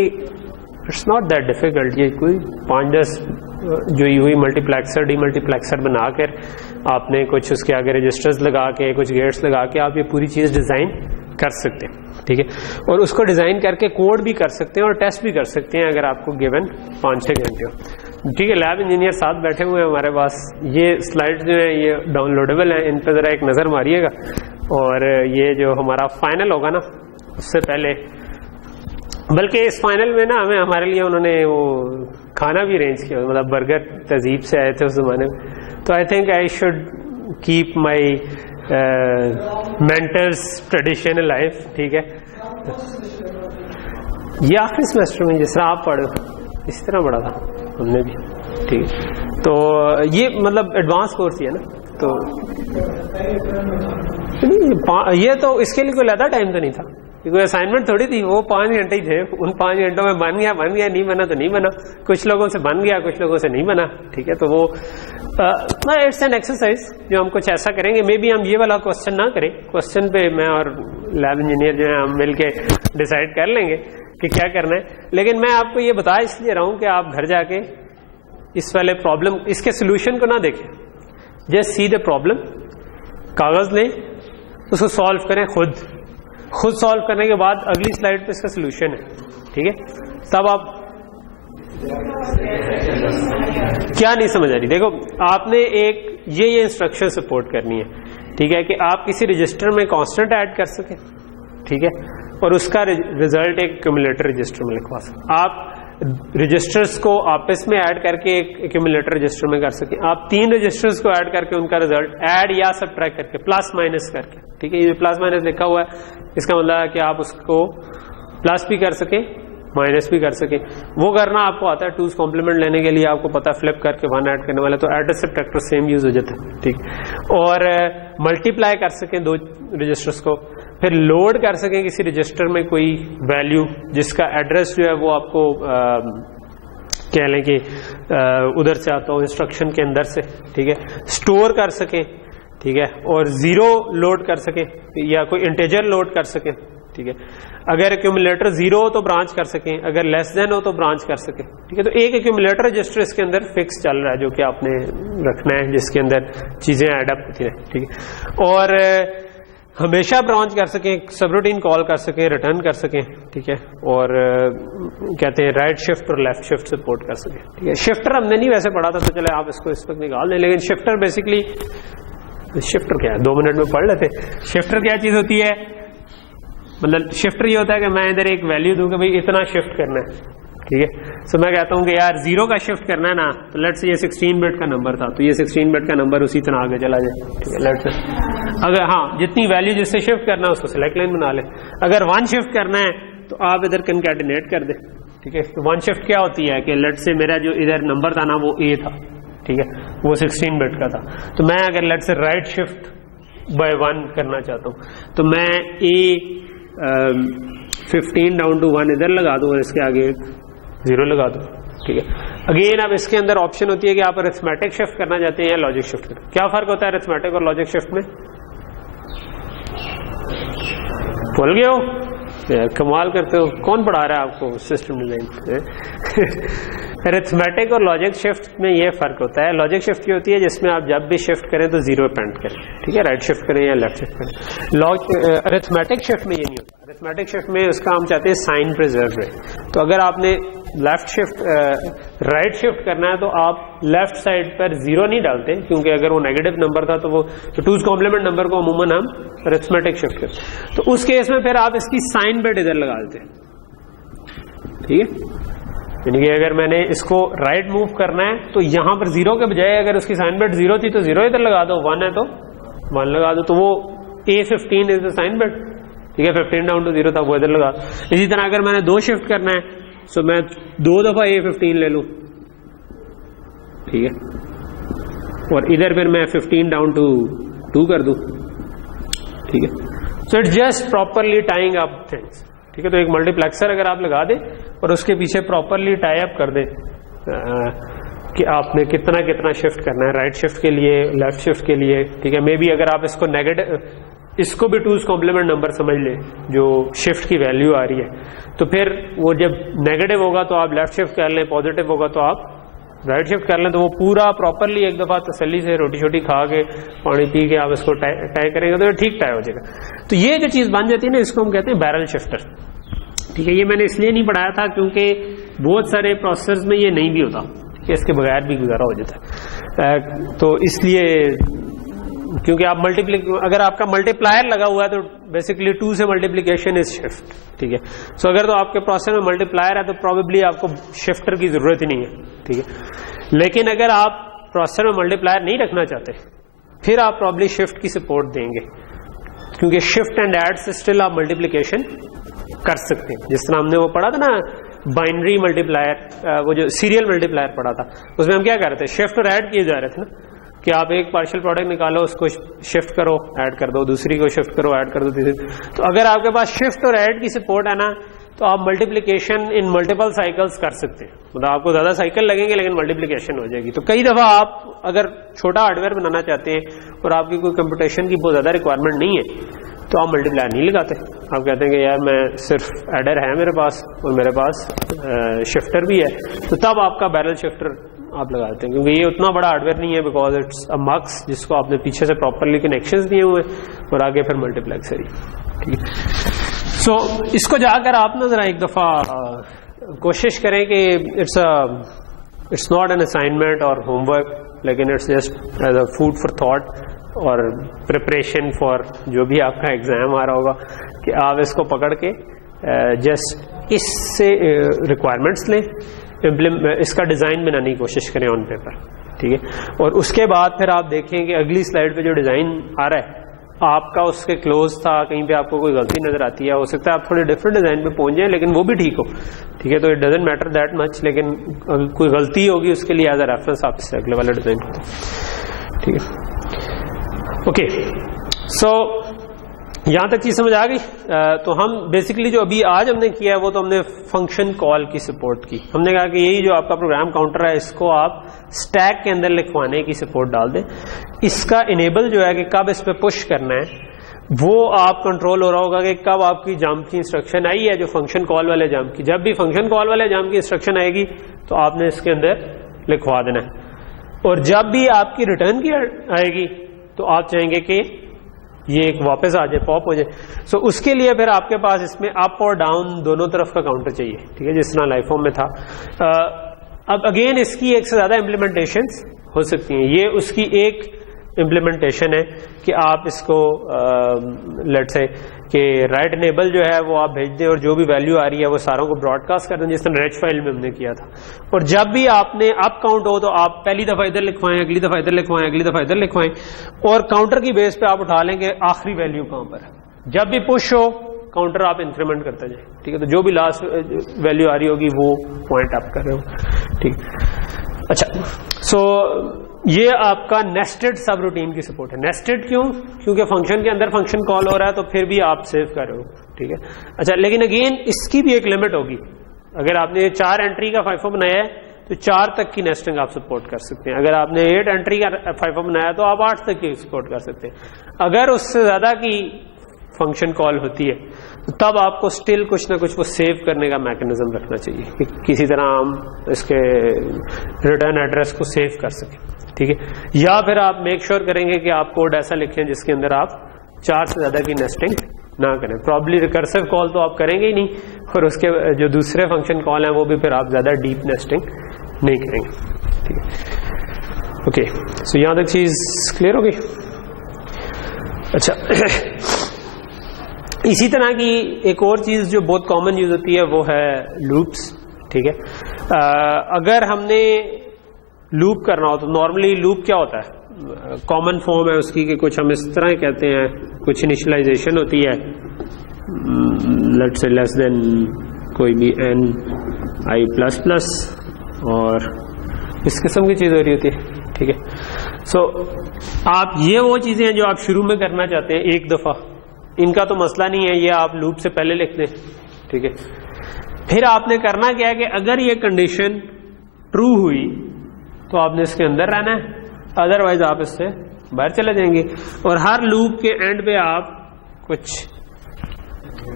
اٹس ناٹ دیٹ ڈیفیکلٹ. یہ کوئی 5-10 جو ہوئی ملٹی پلیکسر ڈی ملٹی پلیکسر بنا کر آپ نے کچھ اس کے آگے رجسٹرز لگا کے کچھ گیٹس لگا کے آپ یہ پوری چیز ڈیزائن کر سکتے ہیں, ٹھیک ہے. اور اس کو ڈیزائن کر کے کوڈ بھی کر سکتے ہیں اور ٹیسٹ بھی کر سکتے ہیں اگر آپ کو گیون 5-6 گھنٹے ہو, ٹھیک ہے. لیب انجینئر ساتھ بیٹھے ہوئے ہیں ہمارے پاس. یہ سلائڈ جو ہیں یہ ڈاؤن لوڈیبل ہیں, ان پہ ذرا ایک نظر ماریے گا. اور یہ جو ہمارا فائنل ہوگا نا اس سے پہلے, بلکہ اس فائنل میں نا ہمارے لیے انہوں نے وہ کھانا بھی ارینج کیا, مطلب برگر تہذیب سے آئے تھے اس زمانے میں. تو I think I should keep my mentors tradition life, ٹھیک ہے. یہ آخری سیمسٹر میں جس طرح آپ پڑھے اسی طرح پڑھا تھا ہم نے بھی, ٹھیک ہے. تو یہ مطلب ایڈوانس کورس ہی ہے نا, تو یہ تو اس کے لیے کوئی زیادہ ٹائم تو نہیں تھا. کیونکہ اسائنمنٹ تھوڑی تھی، وہ 5 گھنٹے ہی تھے، ان 5 گھنٹوں میں بن گیا نہیں بنا تو نہیں بنا، کچھ لوگوں سے بن گیا کچھ لوگوں سے نہیں بنا، ٹھیک ہے. تو وہ اٹس این ایکسرسائز جو ہم کچھ ایسا کریں گے. مے بی ہم یہ والا کوشچن نہ کریں، کوشچن پہ میں اور لیب انجینئر جو ہے ہم مل کے ڈیسائیڈ کر لیں گے کہ کیا کرنا ہے. لیکن میں آپ کو یہ بتا اس لیے رہا ہوں کہ آپ گھر جا کے اس والے پرابلم، اس کے سولوشن کو نہ دیکھیں، جسٹ سی دا پرابلم، کاغذ لیں اس کو سالو کریں، خود سالو کرنے کے بعد اگلی سلائڈ پہ اس کا سولوشن ہے، ٹھیک ہے. تب آپ کیا نہیں سمجھ آ رہی؟ دیکھو آپ نے ایک یہ انسٹرکشن سپورٹ کرنی ہے، ٹھیک ہے، کہ آپ کسی رجسٹر میں کانسٹنٹ ایڈ کر سکیں، ٹھیک ہے، اور اس کا ریزلٹ ایک ایکیومولیٹر رجسٹر میں لکھوا سکیں. آپ رجسٹرز کو آپس میں ایڈ کر کے ایک ایکیومولیٹر رجسٹر میں کر سکیں. آپ 3 رجسٹرز کو ایڈ کر کے ان کا ریزلٹ ایڈ یا سبٹریکٹ کر کے پلس مائنس کر کے، ٹھیک ہے، یہ پلس مائنس لکھا ہوا ہے، اس کا مطلب ہے کہ آپ اس کو پلس بھی کر سکیں مائنس بھی کر سکیں. وہ کرنا آپ کو آتا ہے. 2's کمپلیمنٹ لینے کے لیے آپ کو پتا فلپ کر کے 1 ایڈ کرنے والا، تو ایڈر سبٹریکٹر سیم یوز ہو جاتا ہے، ٹھیک. اور ملٹیپلائی کر سکیں 2 رجسٹرز کو، پھر لوڈ کر سکیں کسی رجسٹر میں کوئی ویلیو جس کا ایڈریس جو ہے وہ آپ کو کہہ لیں کہ ادھر سے آتا ہو انسٹرکشن کے اندر سے، ٹھیک ہے، اسٹور کر سکیں، ٹھیک ہے، اور 0 لوڈ کر سکیں یا کوئی انٹیجر لوڈ کر سکیں، ٹھیک ہے. اگر ایکیومولیٹر 0 ہو تو برانچ کر سکیں، اگر لیس دین ہو تو برانچ کر سکیں، ٹھیک ہے. تو ایک ایکیومولیٹر رجسٹر اس کے اندر فکس چل رہا ہے جو کہ آپ نے رکھنا ہے، جس کے اندر چیزیں ایڈ اپ ہوتی ہیں، ٹھیک ہے. اور ہمیشہ برانچ کر سکیں، سب روٹین کال کر سکیں، ریٹرن کر سکیں، ٹھیک ہے. اور کہتے ہیں رائٹ شفٹ اور لیفٹ شفٹ سپورٹ کر سکیں، ٹھیک ہے. شفٹر ہم نے نہیں ویسے پڑھا تھا تو چلے آپ اس کو اس وقت نکال دیں، لیکن شفٹر بیسکلی، شفٹر کیا ہے 2 منٹ میں پڑھ لیتے. شفٹر کیا چیز ہوتی ہے؟ مطلب شفٹر یہ ہوتا ہے کہ میں ادھر ایک ویلیو دوں کہ بھائی اتنا شفٹ کرنا ہے، ٹھیک ہے. سو میں کہتا ہوں کہ یار 0 کا شفٹ کرنا ہے نا، تو لیٹ سے یہ 16 بٹ کا نمبر تھا تو یہ 16 بٹ کا نمبر اسی طرح آگے چلا جائے، ٹھیک ہے. لیٹ سے اگر ہاں جتنی ویلیو جس سے شفٹ کرنا ہے اس کو سلیکٹ لائن بنا لیں. اگر 1 شفٹ کرنا ہے تو آپ ادھر کنکیٹینیٹ کر دیں، ٹھیک ہے. 1 شفٹ کیا ہوتی ہے کہ لیٹ سے میرا جو ادھر نمبر تھا نا وہ A تھا، ٹھیک ہے، وہ 16 بٹ کا تھا، تو میں اگر لیٹ سے رائٹ شفٹ بائی 1 کرنا چاہتا ہوں تو میں A 15 ڈاؤن ٹو 1 ادھر لگا دوں اور اس کے آگے 0 لگا دوں، ٹھیک ہے. اگین اب اس کے اندر آپشن ہوتی ہے کہ آپ ارتھمیٹک شفٹ کرنا چاہتے ہیں یا لاجک شفٹ کرنا. کیا فرق ہوتا ہے ارتھمیٹک اور لاجک شفٹ میں؟ بھول گئے ہو؟ کمال کرتے ہو. کون پڑھا رہا ہے آپ کو سسٹم ڈیزائن؟ ارتھمیٹک اور لاجک شفٹ میں یہ فرق ہوتا ہے. لاجک شفٹ یہ ہوتی ہے جس میں آپ جب بھی شفٹ کریں تو 0 پینٹ کریں، ٹھیک ہے، رائٹ شفٹ کریں یا لیفٹ شفٹ کریں. ارتھمیٹک شفٹ میں یہ نہیں ہوتا. ارتھمیٹک شفٹ میں اس کا ہم چاہتے ہیں سائن پریزرو رہے. تو اگر آپ نے لیفٹ شفٹ رائٹ شفٹ کرنا ہے تو آپ لیفٹ سائڈ پر 0 نہیں ڈالتے، کیونکہ اگر وہ نیگیٹو نمبر تھا تو وہ 2's کمپلیمنٹ نمبر کو عموماً ہم ارتھمیٹک شفٹ کرتے. تو اس کیس میں پھر آپ اس کی سائن بٹ ادھر لگا دیتے ہیں، ٹھیک ہے. یعنی کہ اگر میں نے اس کو رائٹ موو کرنا ہے تو یہاں پر 0 کے بجائے اگر اس کی سائن بٹ 0 تھی تو 0 ادھر لگا دو، 1 ہے تو 1 لگا دو. تو وہ A15 is the sign but, ٹھیک ہے. 15 ڈاؤن ٹو 0 تھا وہ ادھر لگا. اسی طرح اگر میں نے 2 شفٹ کرنا ہے تو میں 2 دفعہ A15 لے لوں، ٹھیک ہے، اور ادھر پھر میں 15 ڈاؤن ٹو 2 کر دوں، ٹھیک ہے. So it's just properly tying up things, ٹھیک ہے. تو ایک ملٹی پلیکسر اگر آپ لگا دیں اور اس کے پیچھے پراپرلی ٹائی اپ کر دیں کہ آپ نے کتنا کتنا شفٹ کرنا ہے، رائٹ شفٹ کے لیے، لیفٹ شفٹ کے لیے، ٹھیک ہے. مے بی اگر آپ اس کو نیگیٹو، اس کو بھی 2's کمپلیمنٹ نمبر سمجھ لیں جو شفٹ کی ویلیو آ رہی ہے، تو پھر وہ جب نیگیٹو ہوگا تو آپ لیفٹ شفٹ کر لیں، پازیٹیو ہوگا تو آپ رائٹ شفٹ کر لیں. تو وہ پورا پراپرلی ایک دفعہ تسلی سے روٹی شوٹی کھا کے پانی پی کے آپ اس کو ٹائی کریں گے تو ٹھیک ٹائی ہو جائے گا. تو یہ جو چیز بن جاتی ہے نا اس کو ہم کہتے ہیں بیرل شفٹر، ٹھیک ہے. یہ میں نے اس لیے نہیں پڑھایا تھا کیونکہ بہت سارے پروسیسرز میں یہ نہیں بھی ہوتا کہ اس کے بغیر بھی گزارا ہو جاتا ہے. تو اس لیے کیونکہ آپ اگر آپ کا ملٹی پلائر لگا ہوا ہے تو بیسکلی 2 سے ملٹیپلیکیشن از شفٹ، ٹھیک ہے. سو اگر تو آپ کے پروسیسر میں ملٹی پلائر ہے تو پروبیبلی آپ کو شفٹر کی ضرورت ہی نہیں ہے، ٹھیک ہے. لیکن اگر آپ پروسیسر میں ملٹی پلائر نہیں رکھنا چاہتے پھر آپ پروبیبلی شفٹ کی سپورٹ دیں گے، کیونکہ شفٹ اینڈ ایڈ سے اسٹل آپ ملٹیپلیکیشن کر سکتے ہیں. جس طرح ہم نے وہ پڑھا تھا نا بائنری ملٹی پلائر، وہ جو سیریل ملٹی پلائر پڑھا تھا، اس میں ہم کیا کر رہے تھے، شفٹ اور ایڈ کیے جا رہے تھے نا. کہ آپ ایک پارشل پروڈکٹ نکالو, اس کو شفٹ کرو ایڈ کر دو, دوسری کو شفٹ کرو ایڈ کر دو, تیسری. تو اگر آپ کے پاس شفٹ اور ایڈ کی سپورٹ ہے نا تو آپ ملٹیپلیکیشن ان ملٹیپل سائیکلز کر سکتے ہیں. مطلب آپ کو زیادہ سائیکل لگیں گے لیکن ملٹیپلیکیشن ہو جائے گی. تو کئی دفعہ آپ اگر چھوٹا ہارڈ ویئر بنانا چاہتے ہیں اور آپ کی کوئی کمپٹیشن کی بہت زیادہ ریکوائرمنٹ نہیں ہے تو آپ ملٹی پلائر نہیں لگاتے. آپ کہتے ہیں کہ یار میں صرف ایڈر ہے میرے پاس اور میرے پاس شفٹر بھی ہے, تو تب آپ کا بیرل شفٹر آپ لگاتے ہیں, کیونکہ یہ اتنا بڑا ہارڈ ویئر نہیں ہے, بیکاز اٹس اے مکس جس کو آپ نے پیچھے سے پراپرلی کنیکشنز دیے ہوئے اور آگے پھر ملٹی پلیکسر ہی. ٹھیک ہے, سو اس کو جا کر آپ نا ذرا ایک دفعہ کوشش کریں کہ اٹس ناٹ این اسائنمنٹ اور ہوم ورک, لیکن it's just as a food for thought اور پریپریشن فار جو بھی آپ کا ایگزام آ رہا ہوگا, کہ آپ اس کو پکڑ کے جسٹ اس سے ریکوائرمنٹس لیں, اس کا ڈیزائن بنانے کی کوشش کریں آن پیپر. ٹھیک ہے, اور اس کے بعد پھر آپ دیکھیں کہ اگلی سلائڈ پہ جو ڈیزائن آ رہا ہے آپ کا اس کے کلوز تھا, کہیں پہ آپ کو کوئی غلطی نظر آتی ہے, ہو سکتا ہے آپ تھوڑے ڈفرنٹ ڈیزائن پہ پہنچ جائیں لیکن وہ بھی ٹھیک ہو. ٹھیک ہے, تو it doesn't matter that much, لیکن اگر کوئی غلطی ہوگی اس کے لیے ایز اے ریفرنس آپ سے اگلے والا ڈیزائن کرتے ہیں. ٹھیک ہے, اوکے. سو یہاں تک چیز سمجھ آ گئی. تو ہم بیسکلی جو ابھی آج ہم نے کیا ہے وہ تو ہم نے فنکشن کال کی سپورٹ کی. ہم نے کہا کہ یہی جو آپ کا پروگرام کاؤنٹر ہے اس کو آپ اسٹیک کے اندر لکھوانے کی سپورٹ ڈال دیں. اس کا انیبل جو ہے کہ کب اس پہ پش کرنا ہے وہ آپ کنٹرول ہو رہا ہوگا کہ کب آپ کی جمپ کی انسٹرکشن آئی ہے, جو فنکشن کال والے جمپ کی. جب بھی فنکشن کال والے جمپ کی انسٹرکشن آئے گی تو آپ نے اس کے اندر لکھوا دینا ہے, اور جب بھی آپ کی ریٹرن کی آئے گی تو آپ چاہیں گے کہ یہ ایک واپس آ جائے, پاپ ہو جائے. سو اس کے لیے پھر آپ کے پاس اس میں اپ اور ڈاؤن دونوں طرف کا کاؤنٹر چاہیے. ٹھیک ہے, جس طرح لائف فارم میں تھا. اب اگین اس کی ایک سے زیادہ امپلیمنٹیشنز ہو سکتی ہیں. یہ اس کی ایک امپلیمنٹیشن ہے کہ آپ اس کو لیٹ سے کہ رائٹ انیبل جو ہے وہ آپ بھیج دیں اور جو بھی ویلیو آ رہی ہے وہ ساروں کو براڈ کاسٹ کر دیں, جس طرح ریچ فائل میں ہم نے کیا تھا. اور جب بھی آپ نے اپ کاؤنٹ ہو تو آپ پہلی دفعہ ادھر لکھوائیں, اگلی دفعہ ادھر لکھوائیں, اگلی دفعہ ادھر لکھوائیں, اور کاؤنٹر کی بیس پہ آپ اٹھا لیں کہ آخری ویلیو کہاں پر ہے. جب بھی پش ہو کاؤنٹر آپ انکریمنٹ کرتے جائیں. ٹھیک ہے, تو جو بھی لاسٹ ویلیو آ رہی ہوگی وہ پوائنٹ آپ کر رہے ہو. ٹھیک, اچھا. سو یہ آپ کا نیسٹڈ سب روٹین کی سپورٹ ہے. نیسٹڈ کیوں؟ کیونکہ فنکشن کے اندر فنکشن کال ہو رہا ہے تو پھر بھی آپ سیو کر رہے ہو. ٹھیک ہے, اچھا. لیکن اگین اس کی بھی ایک لمٹ ہوگی. اگر آپ نے 4 انٹری کا فائفو بنایا ہے تو 4 تک کی نیسٹنگ آپ سپورٹ کر سکتے ہیں. اگر آپ نے 8 انٹری کا فائفو بنایا تو آپ 8 تک کی سپورٹ کر سکتے ہیں. اگر اس سے زیادہ کی فنکشن کال ہوتی ہے تو تب آپ کو اسٹل کچھ نہ کچھ وہ سیو کرنے کا میکنزم رکھنا چاہیے کہ کسی طرح ہم اس کے ریٹرن ایڈریس کو سیو کر سکیں. ٹھیک ہے, یا پھر آپ میک شیور کریں گے کہ آپ کوڈ ایسا لکھیں جس کے اندر آپ 4 سے زیادہ کی نیسٹنگ نہ کریں. پرابلی ریکرسو کال تو آپ کریں گے ہی نہیں, اور اس کے جو دوسرے فنکشن کال ہیں وہ بھی پھر آپ زیادہ ڈیپ نیسٹنگ نہیں کریں گے. ٹھیک ہے, اوکے. سو یہاں تک چیز کلیئر ہو گئی. اچھا, اسی طرح کی ایک اور چیز جو بہت کامن یوز ہوتی ہے وہ ہے لوپس. ٹھیک ہے, اگر ہم نے لوپ کرنا ہو تو نارملی لوپ کیا ہوتا ہے, کامن فارم ہے اس کی کہ کچھ ہم اس طرح کہتے ہیں, کچھ انیشلائزیشن ہوتی ہے لیٹس سے لیس دین کوئی بھی n i++ اور اس قسم کی چیز ہو رہی ہوتی ہے. ٹھیک ہے, سو آپ یہ وہ چیزیں ہیں جو آپ شروع میں کرنا چاہتے ہیں ایک دفعہ, ان کا تو مسئلہ نہیں ہے, یہ آپ لوپ سے پہلے لکھ دیں. ٹھیک ہے, پھر آپ نے کرنا کیا ہے کہ اگر یہ کنڈیشن ٹرو ہوئی تو آپ نے اس کے اندر رہنا ہے, ادروائز آپ اس سے باہر چلے جائیں گے. اور ہر لوپ کے اینڈ پہ آپ کچھ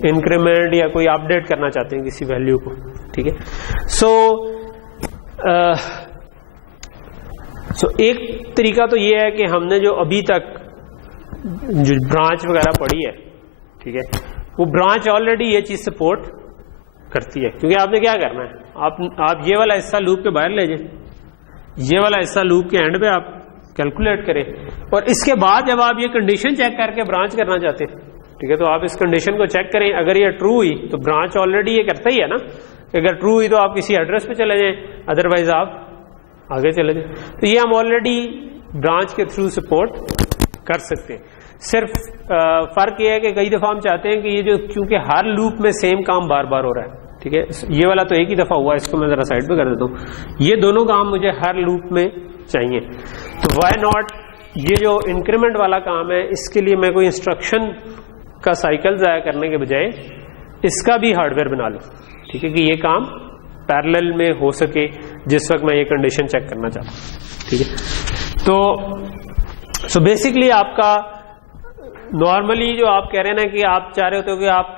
انکریمنٹ یا کوئی اپڈیٹ کرنا چاہتے ہیں کسی ویلیو کو. ٹھیک ہے, سو ایک طریقہ تو یہ ہے کہ ہم نے جو ابھی تک جو برانچ وغیرہ پڑھی ہے, ٹھیک ہے, وہ برانچ آلریڈی یہ چیز سپورٹ کرتی ہے. کیونکہ آپ نے کیا کرنا ہے, آپ یہ والا حصہ لوپ کے باہر لے جائیں, یہ والا حصہ لوپ کے اینڈ پہ آپ کیلکولیٹ کریں, اور اس کے بعد جب آپ یہ کنڈیشن چیک کر کے برانچ کرنا چاہتے ہیں, ٹھیک ہے, تو آپ اس کنڈیشن کو چیک کریں. اگر یہ ٹرو ہوئی تو برانچ آلریڈی یہ کرتا ہی ہے نا, اگر ٹرو ہوئی تو آپ کسی ایڈریس پہ چلے جائیں, ادروائز آپ آگے چلے جائیں. تو یہ ہم آلریڈی برانچ کے تھرو سپورٹ کر سکتے ہیں. صرف فرق یہ ہے کہ کئی دفعہ ہم چاہتے ہیں کہ یہ جو کیونکہ ہر لوپ میں سیم کام بار بار ہو رہا ہے, ٹھیک ہے, یہ والا تو ایک ہی دفعہ ہوا, اس کو میں ذرا سائڈ پہ کر دیتا ہوں. یہ دونوں کام مجھے ہر لوپ میں چاہیے. تو وائی ناٹ یہ جو انکریمنٹ والا کام ہے اس کے لیے میں کوئی انسٹرکشن کا سائیکل ضائع کرنے کے بجائے اس کا بھی ہارڈ ویئر بنا لوں, ٹھیک ہے, کہ یہ کام پیرلل میں ہو سکے جس وقت میں یہ کنڈیشن چیک کرنا چاہتا ہوں, ٹھیک ہے. تو بیسکلی آپ کا نارملی جو آپ کہہ رہے ہیں نا کہ آپ چاہ رہے ہوتے ہو کہ آپ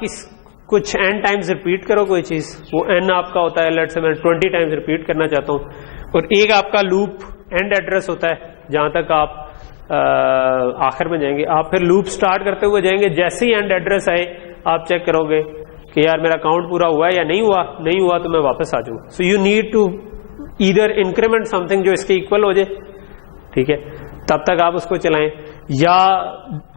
کچھ n ٹائمز ریپیٹ کرو کوئی چیز, وہ n آپ کا ہوتا ہے لیٹ سے میں 20 ٹائمز ریپیٹ کرنا چاہتا ہوں, اور ایک آپ کا لوپ اینڈ ایڈریس ہوتا ہے جہاں تک آپ آخر میں جائیں گے. آپ پھر لوپ سٹارٹ کرتے ہوئے جائیں گے, جیسے ہی اینڈ ایڈریس آئے آپ چیک کرو گے کہ یار میرا کاؤنٹ پورا ہوا ہے یا نہیں ہوا تو میں واپس آ جاؤں. So you need to either increment something جو اس کے ایکول ہو جائے, ٹھیک ہے, تب تک آپ اس کو چلائیں, یا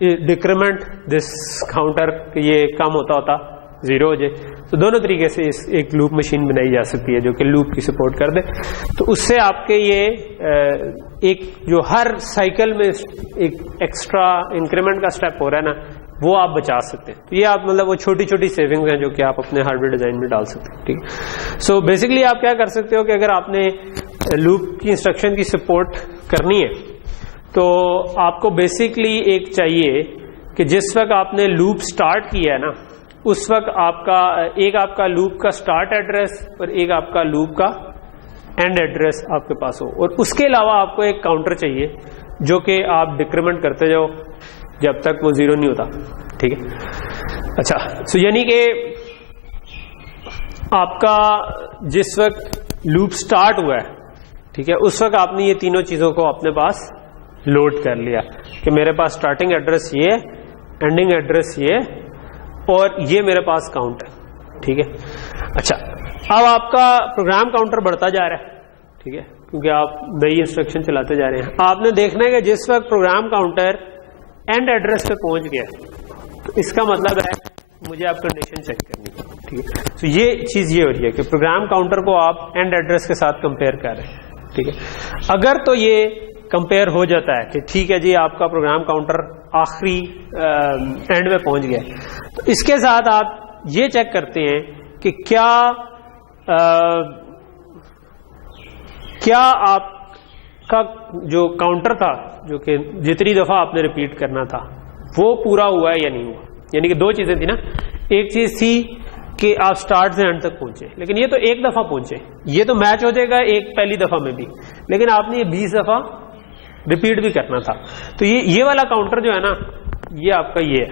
ڈیکریمنٹ دس کاؤنٹر کہ یہ کم ہوتا زیرو ہو جائے. تو دونوں طریقے سے ایک لوپ مشین بنائی جا سکتی ہے جو کہ لوپ کی سپورٹ کر دے. تو اس سے آپ کے یہ ایک جو ہر سائیکل میں ایک ایکسٹرا انکریمنٹ کا سٹیپ ہو رہا ہے نا, وہ آپ بچا سکتے ہیں. تو یہ آپ مطلب وہ چھوٹی چھوٹی سیونگز ہیں جو کہ آپ اپنے ہارڈ ویئر ڈیزائن میں ڈال سکتے ہیں, ٹھیک ہے. سو بیسکلی آپ کیا کر سکتے ہو کہ اگر آپ نے لوپ کی انسٹرکشن کی سپورٹ کرنی ہے تو آپ کو بیسکلی ایک چاہیے کہ جس وقت آپ نے لوپ سٹارٹ کیا ہے نا اس وقت آپ کا لوپ کا سٹارٹ ایڈریس اور ایک آپ کا لوپ کا اینڈ ایڈریس آپ کے پاس ہو, اور اس کے علاوہ آپ کو ایک کاؤنٹر چاہیے جو کہ آپ ڈیکریمنٹ کرتے جاؤ جب تک وہ زیرو نہیں ہوتا, ٹھیک ہے. اچھا, سو یعنی کہ آپ کا جس وقت لوپ سٹارٹ ہوا ہے, ٹھیک ہے, اس وقت آپ نے یہ تینوں چیزوں کو اپنے پاس لوڈ کر لیا کہ میرے پاس سٹارٹنگ ایڈریس یہ, اینڈنگ ایڈریس یہ, اور یہ میرے پاس کاؤنٹ ہے, ٹھیک ہے. اچھا, اب آپ کا پروگرام کاؤنٹر بڑھتا جا رہا ہے, ٹھیک ہے, کیونکہ آپ نئی انسٹرکشن چلاتے جا رہے ہیں. آپ نے دیکھنا ہے کہ جس وقت پروگرام کاؤنٹر اینڈ ایڈریس پہ پہنچ گیا تو اس کا مطلب ہے مجھے آپ کنڈیشن چیک کرنی ہے, ٹھیک ہے. تو یہ چیز یہ ہو رہی ہے کہ پروگرام کاؤنٹر کو آپ اینڈ ایڈریس کے ساتھ کمپیئر کر رہے ہیں, ٹھیک ہے. اگر تو یہ کمپیئر ہو جاتا ہے کہ ٹھیک ہے جی آپ کا پروگرام کاؤنٹر آخری اینڈ میں پہنچ گیا, تو اس کے ساتھ آپ یہ چیک کرتے ہیں کہ کیا آپ کا جو کاؤنٹر تھا جو کہ جتنی دفعہ آپ نے ریپیٹ کرنا تھا وہ پورا ہوا ہے یا نہیں ہوا. یعنی کہ دو چیزیں تھیں نا, ایک چیز تھی کہ آپ سٹارٹ سے اینڈ تک پہنچے, لیکن یہ تو ایک دفعہ پہنچے, یہ تو میچ ہو جائے گا ایک پہلی دفعہ میں بھی, لیکن آپ نے یہ 20 دفعہ ریپیٹ بھی کرنا تھا. تو یہ والا کاؤنٹر جو ہے نا یہ آپ کا یہ ہے,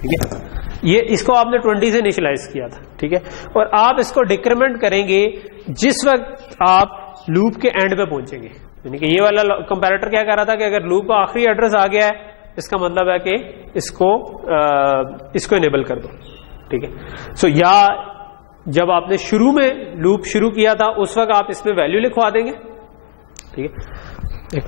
ٹھیک ہے. یہ اس کو آپ نے 20 سے انیشلائز کیا تھا, ٹھیک ہے, اور آپ اس کو ڈیکریمنٹ کریں گے جس وقت آپ لوپ کے اینڈ پہ پہنچیں گے. یعنی کہ یہ والا کمپیریٹر کیا کہہ رہا تھا کہ اگر لوپ کا آخری ایڈریس آ گیا ہے اس کا مطلب ہے کہ اس کو انیبل کر دو, ٹھیک ہے. سو یا جب آپ نے شروع میں لوپ شروع کیا تھا اس وقت آپ اس میں ویلیو لکھوا دیں گے, ٹھیک ہے.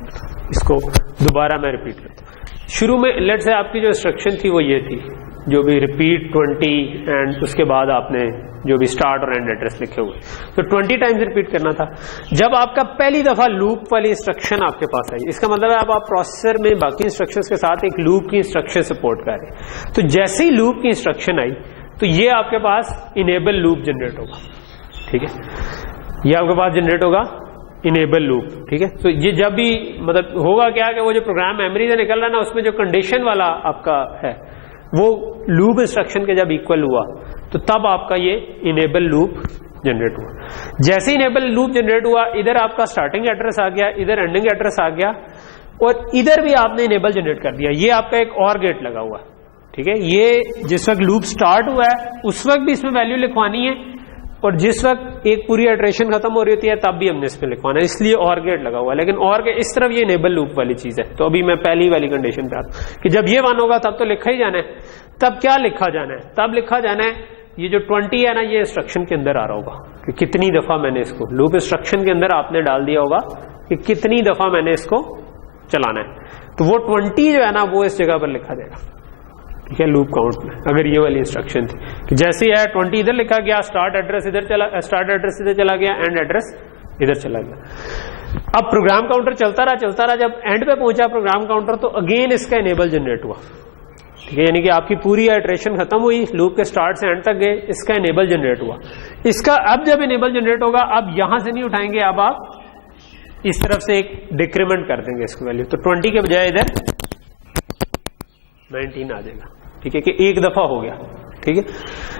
اس کو دوبارہ میں ریپیٹ کرتا ہوں. شروع میں لیٹ سے آپ کی جو انسٹرکشن تھی وہ یہ تھی, جو بھی ریپیٹ 20 اینڈ اس کے بعد آپ نے جو بھی اسٹارٹ اور اینڈ ایڈریس لکھے ہوئے, تو 20 ٹائمز ریپیٹ کرنا تھا. جب آپ کا پہلی دفعہ لوپ والی انسٹرکشن آپ کے پاس آئی, اس کا مطلب ہے آپ پروسیسر میں باقی انسٹرکشنز کے ساتھ ایک لوپ کی انسٹرکشن سپورٹ کر رہے ہیں. تو جیسے ہی لوپ کی انسٹرکشن آئی تو یہ آپ کے پاس انیبل لوپ جنریٹ ہوگا, ٹھیک ہے. یہ آپ کے پاس جنریٹ ہوگا انیبل لوپ, ٹھیک ہے. تو یہ جب بھی مطلب ہوگا کیا کہ وہ جو پروگرام میموری سے نکل رہا ہے نا اس میں جو کنڈیشن والا آپ کا ہے وہ لوپ انسٹرکشن کے جب ایکول ہوا تو تب آپ کا یہ انیبل لوپ جنریٹ ہوا. جیسے ہی انیبل لوپ جنریٹ ہوا ادھر آپ کا اسٹارٹنگ ایڈریس آ گیا, ادھر اینڈنگ ایڈریس آ گیا, اور ادھر بھی آپ نے انیبل جنریٹ کر دیا. یہ آپ کا ایک اور گیٹ لگا ہوا, ٹھیک ہے. یہ جس وقت لوپ سٹارٹ ہوا ہے اس وقت بھی اس میں ویلیو لکھوانی ہے, اور جس وقت ایک پوری ایٹریشن ختم ہو رہی ہوتی ہے تب بھی ہم نے اس میں لکھوانا ہے, اس لیے اور گیٹ لگا ہوا ہے. لیکن اور گیٹ اس طرف یہ انیبل لوپ والی چیز ہے. تو ابھی میں پہلی والی کنڈیشن پہ آتا ہوں کہ جب یہ 1 ہوگا تب تو لکھا ہی جانا ہے. تب کیا لکھا جانا ہے؟ تب لکھا جانا ہے یہ جو 20 ہے نا یہ انسٹرکشن کے اندر آ رہا ہوگا کہ کتنی دفعہ میں نے اس کو لوپ انسٹرکشن کے اندر آپ نے ڈال دیا ہوگا کہ کتنی دفعہ میں نے اس کو چلانا ہے. تو وہ 20 جو ہے نا وہ اس جگہ پر لکھا جائے گا, ٹھیک ہے, لوپ کاؤنٹ میں. اگر یہ والی انسٹرکشن تھی کہ جیسے ہی ہے 20 ادھر لکھا گیا, اسٹارٹ ایڈریس ادھر چلا گیا, اینڈ ایڈریس ادھر چلا گیا. اب پروگرام کاؤنٹر چلتا رہا, جب اینڈ پہ پہنچا پروگرام کاؤنٹر تو اگین اس کا انیبل جنریٹ ہوا, ٹھیک ہے. یعنی کہ آپ کی پوری ایٹریشن ختم ہوئی, لوپ کے اسٹارٹ سے اینڈ تک گئے, اس کا انیبل جنریٹ ہوا. اس کا اب جب انیبل جنریٹ ہوگا اب یہاں سے نہیں اٹھائیں گے, اب آپ اس طرف سے ایک ڈیکریمنٹ کر دیں گے اس کی ویلیو, تو 20 کے بجائے ادھر 19 آ جائے گا, ٹھیک ہے, کہ ایک دفعہ ہو گیا, ٹھیک ہے.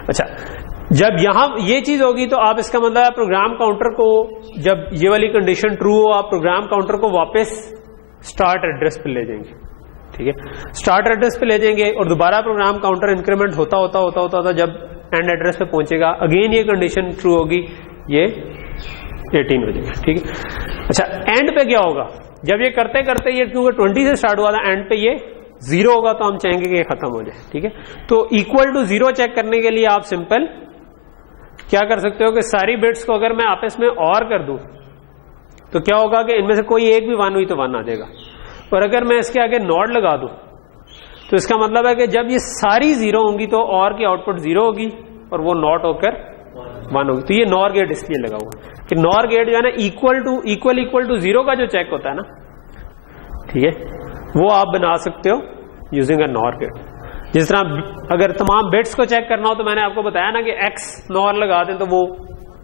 اچھا, جب یہاں یہ چیز ہوگی تو آپ اس کا مطلب ہے پروگرام کاؤنٹر کو, جب یہ والی کنڈیشن ٹرو ہو, آپ پروگرام کاؤنٹر کو واپس اسٹارٹ ایڈریس پہ لے جائیں گے, ٹھیک ہے, اسٹارٹ ایڈریس پہ لے جائیں گے, اور دوبارہ پروگرام کاؤنٹر انکریمنٹ ہوتا جب اینڈ ایڈریس پہ پہنچے گا, اگین یہ کنڈیشن ٹرو ہوگی, یہ 18 ہو جائے گا, ٹھیک ہے. اچھا, اینڈ پہ کیا ہوگا, جب یہ کرتے کرتے یہ کیونکہ 20 سے اسٹارٹ ہوا تھا, اینڈ پہ یہ 0 ہوگا, تو ہم چاہیں گے کہ یہ ختم ہو جائے, ٹھیک ہے. تو equal to 0 چیک کرنے کے لیے آپ سمپل کیا کر سکتے ہو کہ ساری بٹس کو اگر میں آپس میں اور کر دوں تو کیا ہوگا کہ ان میں سے کوئی ایک بھی 1 ہوئی تو 1 آ جائے گا, اور اگر میں اس کے آگے ناٹ لگا دوں تو اس کا مطلب ہے کہ جب یہ ساری 0 ہوں گی تو اور کی آؤٹ پٹ 0 ہوگی اور وہ ناٹ ہو کر 1 ہوگی. تو یہ نور گیٹ اس لیے لگا ہوا کہ نور گیٹ جو ہے نا اکول ٹو 0 کا جو چیک ہوتا ہے نا, ٹھیک ہے, وہ آپ بنا سکتے ہو یوزنگ اے نور گیٹ. جس طرح اگر تمام بٹس کو چیک کرنا ہو تو میں نے آپ کو بتایا نا کہ ایکس نور لگا دیں تو وہ